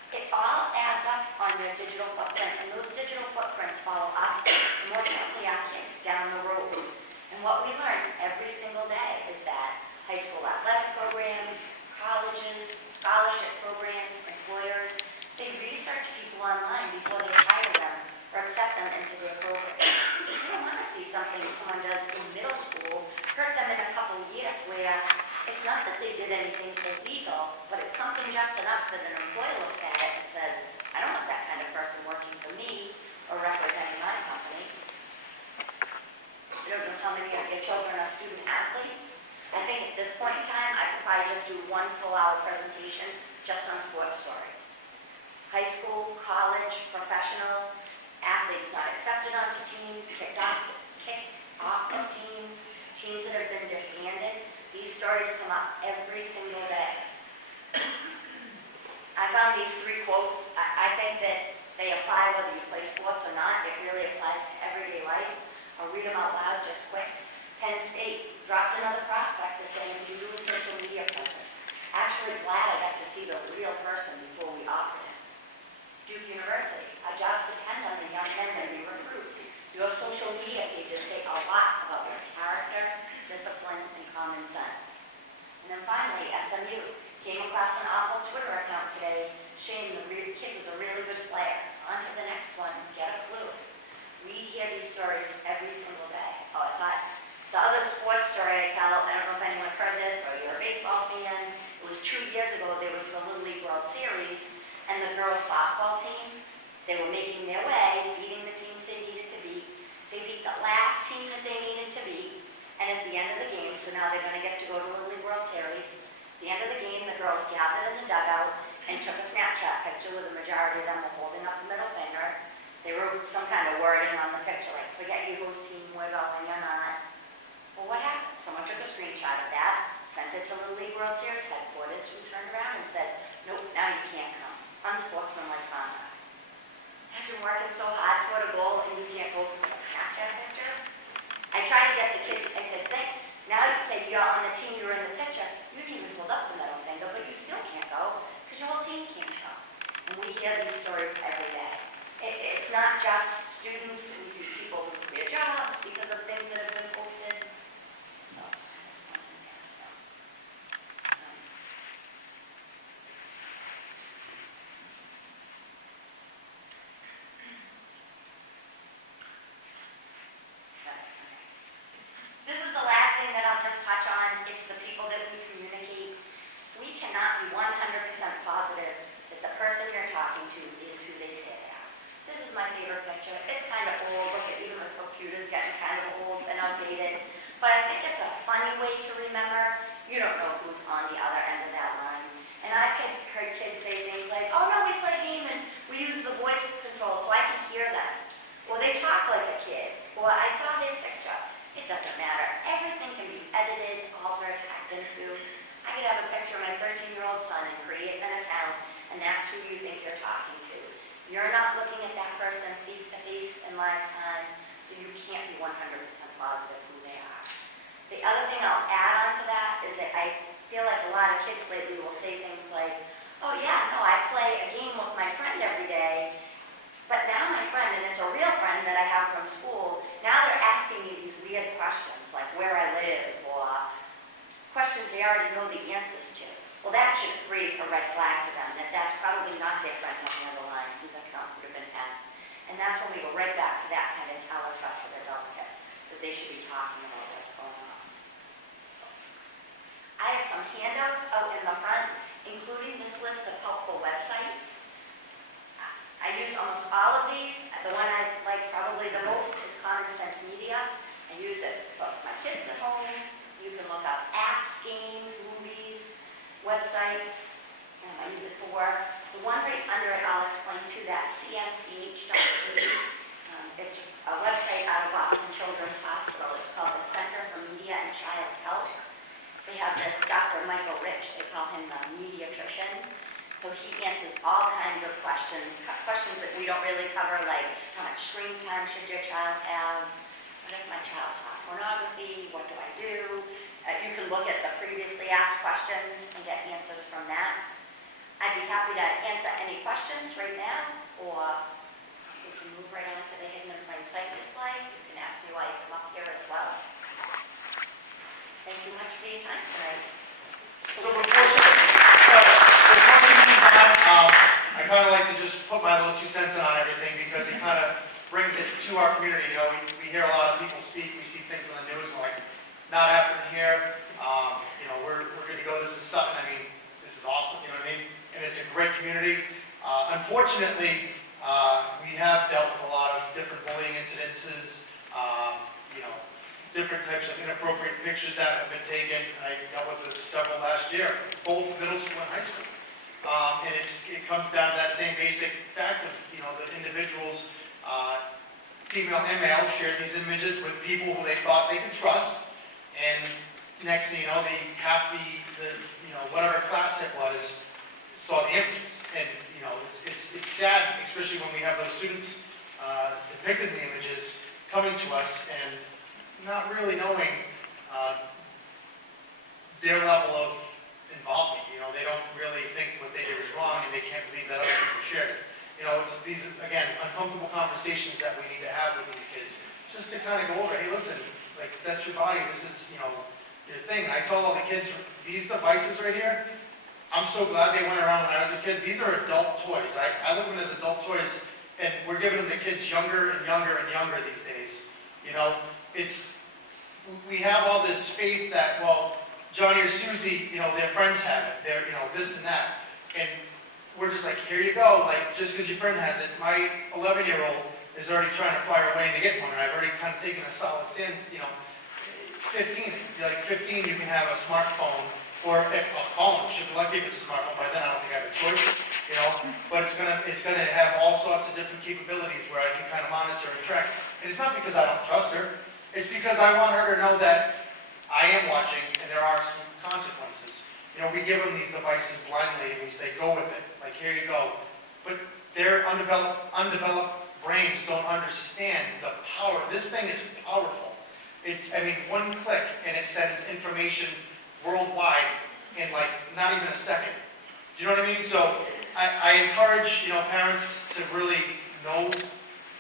it all adds up on your digital footprint, and those digital footprints follow us, and more importantly, our kids down the road. And what we learn every single day is that high school athletic programs, colleges, scholarship programs, employers, they research people online before they hire them or accept them into their programs. You don't want to see something someone does in middle school hurt them in a couple of years where it's not that they did anything illegal, but it's something just enough that an employer looks at it and says, I don't want that kind of person working for me or representing my company. I don't know how many of your children are student athletes. I think at this point in time, I could probably just do one full-hour presentation just on sports stories. High school, college, professional, athletes not accepted onto teams, kicked off of teams, teams that have been disbanded. These stories come up every single day. I found these 3 quotes. I think that they apply whether you play sports or not. It really applies to everyday life. I'll read them out loud just quick. Penn State dropped another prospect that's saying you lose social media presence. Actually glad I got to see the real person before we offered him. Duke University, our jobs depend on the young men that we recruit. Your social media pages say a lot about your character, discipline, and common sense. And then finally, SMU came across an awful Twitter account today. Shane, the kid was a really good player. On to the next one, get a clue. We hear these stories every single day. Oh, I thought the other sports story I tell, I don't know if anyone heard this or you're a baseball fan, it was 2 years ago, there was the Little League World Series, and the girls softball team, they were making their way, beating the teams they needed to beat. They beat the last team that they needed to beat, and at the end of the game, so now they're going to get to go to Little League World Series. At the end of the game, the girls gathered in the dugout and took a Snapchat picture with the majority of them were holding up the middle finger. They wrote some kind of wording on the picture, like, forget your host team, we're going, you're not. Well, what happened? Someone took a screenshot of that, sent it to Little League World Series headquarters, who turned around and said, nope, now you can't come. Unsportsmanlike conduct. After working so hard toward a goal and you can't go to a Snapchat picture? I tried to get the kids, I said, now you say you're on the team, you're in the picture, you didn't even hold up the middle finger, but you still can't go because your whole team can't go. And we hear these stories every day. It's not just students, we see people lose their jobs because of things that have been posted. Oh, this one in there. This is the last thing that I'll just touch on. It's the people that we communicate. We cannot be 100% positive that the person you're talking to is who they say they are. This is my favorite picture. It's kind of old. Look at even the computer's getting kind of old and outdated. But I think it's a funny way to remember. you don't know who's on the other end of that line. And I've heard kids say things like, oh no, we play a game and we use the voice control so I can hear them. Or they talk like a kid. Or I saw their picture. It doesn't matter. Everything can be edited, altered, hacked into. I could have a picture of my 13-year-old son and create an account, and that's who you think you're talking to. You're not looking at that person face to face in live time, so you can't be 100% positive who they are. The other thing I'll add on to that is that I feel like a lot of kids lately will say things like, oh yeah, no, I play a game with my friend every day, but now my friend, and it's a real friend that I have from school, now they're asking me these weird questions, like where I live, or questions they already know the answers to. Well, that should raise a red flag to them, that that's probably not their friend on the other line whose account would have been hacked. And that's when we go right back to that kind of tell a trusted adult tip, that they should be talking about what's going on. I have some handouts out in the front, including this list of helpful websites. I use almost all of these. The one I like probably the most is Common Sense Media. I use it for my kids at home. You can look up apps, games, movies, websites. I use it for work. The one right under it I'll explain too, that cmch.org. It's a website out of Boston Children's Hospital. It's called the Center for Media and Child Health. They have this Dr. Michael Rich, they call him the mediatrician. So he answers all kinds of questions that we don't really cover, like how much screen time should your child have? What if my child's on pornography? What do I do? You can look at the previously asked questions and get answers from that. I'd be happy to answer any questions right now, or we can move right on to the Hidden in Plain Sight display. You can ask me while you come up here as well. Thank you much for your time tonight. So before she moves on, I kind of like to just put my little 2 cents in on everything because it kind of brings it to our community. You know, we hear a lot of people speak, we see things on the news, we're like, not happening here. You know, we're going to go, this is Sutton, I mean, this is awesome, you know what I mean? And it's a great community. Unfortunately, we have dealt with a lot of different bullying incidences, you know, different types of inappropriate pictures that have been taken. I dealt with several last year, both middle school and high school. And it comes down to that same basic fact of, you know, the individuals, female and male, shared these images with people who they thought they could trust. And next thing you know, half the you know, whatever class it was, saw the images. And, you know, it's sad, especially when we have those students depicted in the images coming to us and not really knowing their level of involvement. You know, they don't really think what they did is wrong and they can't believe that other people shared it. You know, it's these, again, uncomfortable conversations that we need to have with these kids, just to kind of go over, hey, listen, like, that's your body, this is, you know, your thing. And I tell all the kids, these devices right here, I'm so glad they went around when I was a kid. These are adult toys. I look at them as adult toys, and we're giving them to kids younger and younger and younger these days. You know, we have all this faith that, well, Johnny or Susie, you know, their friends have it. They're, you know, this and that. And we're just like, here you go. Like, just because your friend has it, my 11-year-old is already trying to acquire a way to get one, and I've already kind of taken a solid stance, you know. 15, like 15, you can have a smartphone, or if a phone. Should be lucky if it's a smartphone. By then, I don't think I have a choice, you know. But it's gonna have all sorts of different capabilities where I can kind of monitor and track. And it's not because I don't trust her. It's because I want her to know that I am watching, and there are some consequences. You know, we give them these devices blindly, and we say, go with it. Like, here you go. But their undeveloped brains don't understand the power. This thing is powerful. I mean, one click, and it sends information worldwide in, like, not even a second. Do you know what I mean? So I encourage, you know, parents to really know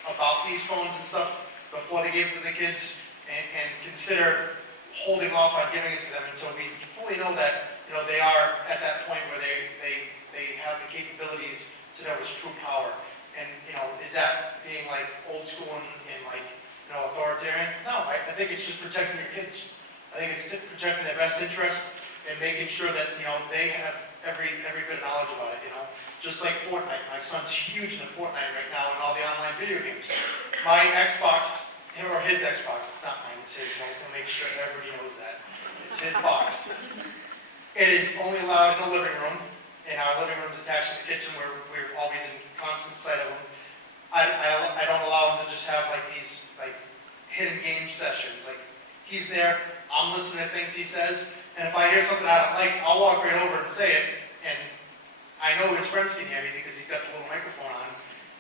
about these phones and stuff before they give them to the kids, and consider holding off on giving it to them until we fully know that, you know, they are at that point where they have the capabilities to know its true power. And, you know, is that being like old school and like, you know, authoritarian? No, I think it's just protecting your kids. I think it's protecting their best interest and making sure that, you know, they have every bit of knowledge about it, you know. Just like Fortnite. My son's huge into Fortnite right now and all the online video games. My Xbox, or his Xbox, it's not mine, it's his, so I'll make sure that everybody knows that. It's his box. It is only allowed in the living room, and our living room's attached to the kitchen where we're always in constant sight of him. I don't allow him to just have like these like hidden game sessions. Like he's there, I'm listening to things he says, and if I hear something I don't like, I'll walk right over and say it, and I know his friends can hear me because he's got the little microphone on,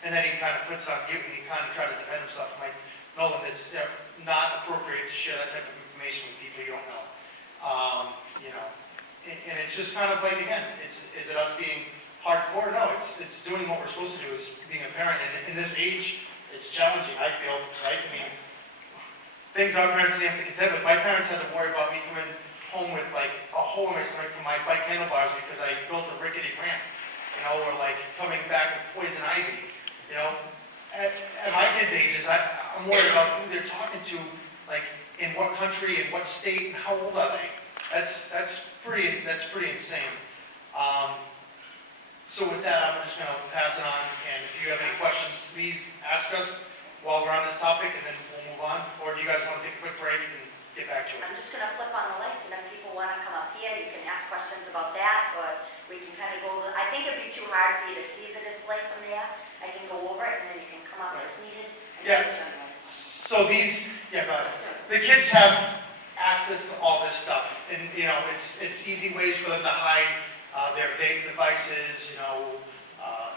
and then he kind of puts it on mute and he kind of tries to defend himself. I'm like, Nolan, it's not appropriate to share that type of information with people you don't know. You know, and it's just kind of like, again, is it us being hardcore? No, it's doing what we're supposed to do as being a parent. And in this age, it's challenging, I feel, right? I mean, things our parents didn't have to contend with. My parents had to worry about me coming home with like a hole in my stomach from my bike handlebars because I built a rickety ramp, you know, or like coming back with poison ivy, you know. At my kids' ages, I'm worried about who they're talking to, like in what country, in what state, and how old are they? That's pretty insane. So with that, I'm just going to pass it on, and if you have any questions, please ask us while we're on this topic, and then we'll move on. Or do you guys want to take a quick break and get back to it? I'm just going to flip on the lights, and if people want to come up here, you can ask questions about that, or we can kind of go over. I think it'd be too hard for you to see the display from there. I can go over it, and then you can come up as needed. And Yeah. turn the lights. So these, yeah, go ahead. The kids have access to all this stuff, and you know, it's easy ways for them to hide their vape devices, you know,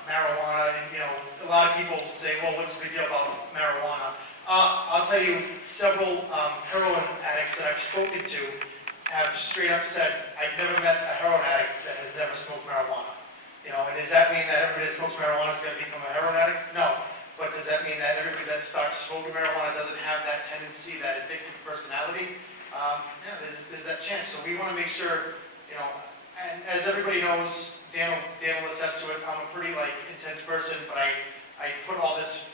marijuana, and you know, a lot of people say, well, what's the big deal about marijuana? I'll tell you, several heroin addicts that I've spoken to have straight up said, I've never met a heroin addict that has never smoked marijuana. You know, and does that mean that everybody that smokes marijuana is going to become a heroin addict? No. But does that mean that everybody that starts smoking marijuana doesn't have that tendency, that addictive personality? Yeah, there's that chance. So we want to make sure, you know, and as everybody knows, Dan will attest to it, I'm a pretty like intense person, but I put all this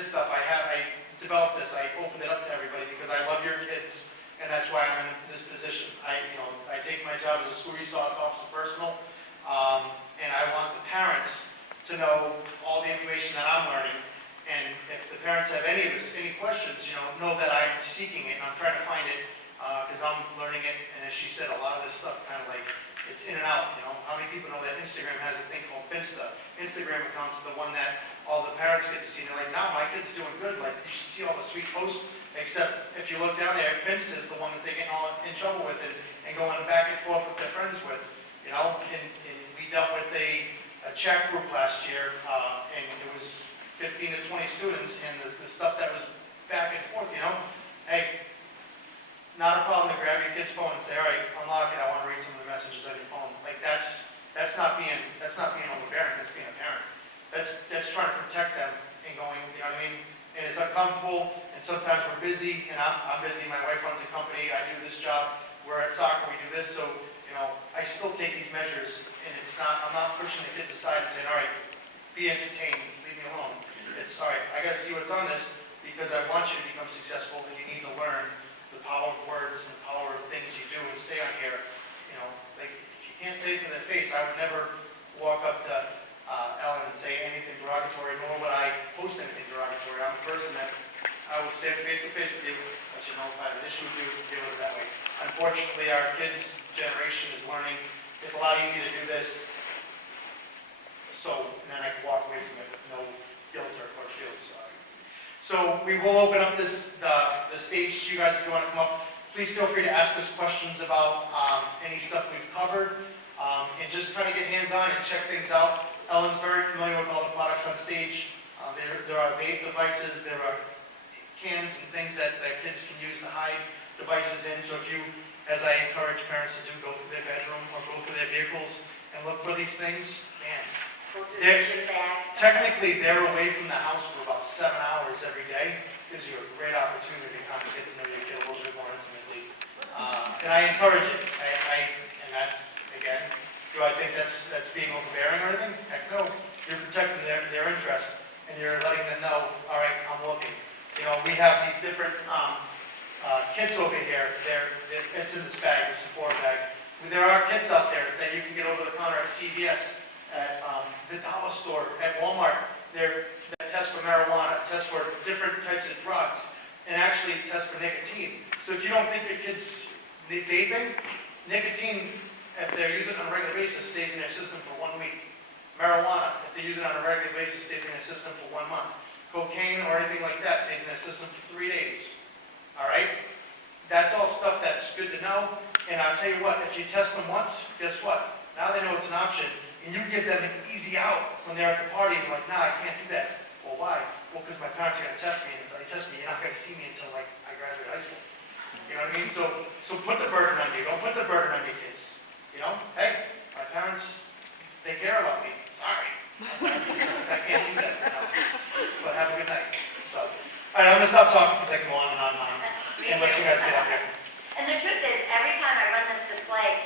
stuff I developed this, I opened it up to everybody because I love your kids, and that's why I'm in this position. I take my job as a school resource officer personal, and I want the parents to know all the information that I'm learning. And if the parents have any questions, you know that I'm seeking it and I'm trying to find it because I'm learning it. And as she said, a lot of this stuff kind of like, it's in and out, you know. How many people know that Instagram has a thing called Finsta? Instagram account's the one that all the parents get to see. And they're like, no, my kid's doing good. Like, you should see all the sweet posts. Except if you look down there, Finsta is the one that they get all in trouble with and going back and forth with their friends with, you know. And we dealt with a chat group last year, and it was 15 to 20 students, and the stuff that was back and forth, you know. Hey, not a problem to grab your kid's phone and say, all right, unlock it, I want to read some of the messages on your phone. Like that's not being overbearing, that's being a parent. That's trying to protect them and going, you know what I mean? And it's uncomfortable, and sometimes we're busy, and I'm busy, my wife runs a company, I do this job, we're at soccer, we do this, so, you know, I still take these measures, and I'm not pushing the kids aside and saying, all right, be entertained, leave me alone. It's, all right, I got to see what's on this, because I want you to become successful, and you need to learn the power of words and the power of things you do and say on here. You know, like, if you can't say it to their face, I would never walk up to Ellen and say anything derogatory, nor would I post anything derogatory. I'm a person that I will stand face to face with you, let you know if I have an issue with you, deal with it that way. Unfortunately, our kids' generation is learning. It's a lot easier to do this, and then I can walk away from it with no guilt or feeling sorry. So we will open up the stage to you guys if you want to come up. Please feel free to ask us questions about any stuff we've covered, and just kind of get hands-on and check things out. Ellen's very familiar with all the products on stage. There are vape devices, there are cans and things that kids can use to hide devices in. So if you, as I encourage parents to do, go through their bedroom or go through their vehicles and look for these things, man. Technically, they're away from the house for about 7 hours every day. Gives you a great opportunity to kind of get to know your kid a little bit more intimately. And I encourage it. And that's, again, do I think that's being overbearing or anything? Heck no. You're protecting their interest, and you're letting them know, all right, I'm looking. You know, we have these different kits over here. It's in this bag, this Sephora bag. There are kits out there that you can get over the counter at CVS, at the dollar store, at Walmart. That test for marijuana, test for different types of drugs, and actually test for nicotine. So if you don't think your kid's Vaping, nicotine, if they're using it on a regular basis, stays in their system for 1 week. Marijuana, if they're using it on a regular basis, stays in their system for 1 month. Cocaine or anything like that stays in their system for 3 days. All right? That's all stuff that's good to know. And I'll tell you what, if you test them once, guess what? Now they know it's an option. And you give them an easy out when they're at the party and like, nah, I can't do that. Well, why? Well, because my parents are going to test me. And if they test me, you're not going to see me until like I graduate high school. You know what I mean? So put the burden on you. Don't put the burden on your kids. You know? Hey, my parents, they care about me. Sorry. I can't do that. You know? But have a good night. So, all right, I'm going to stop talking because I can go on and on and let you guys get up here. And the truth is, every time I run this display,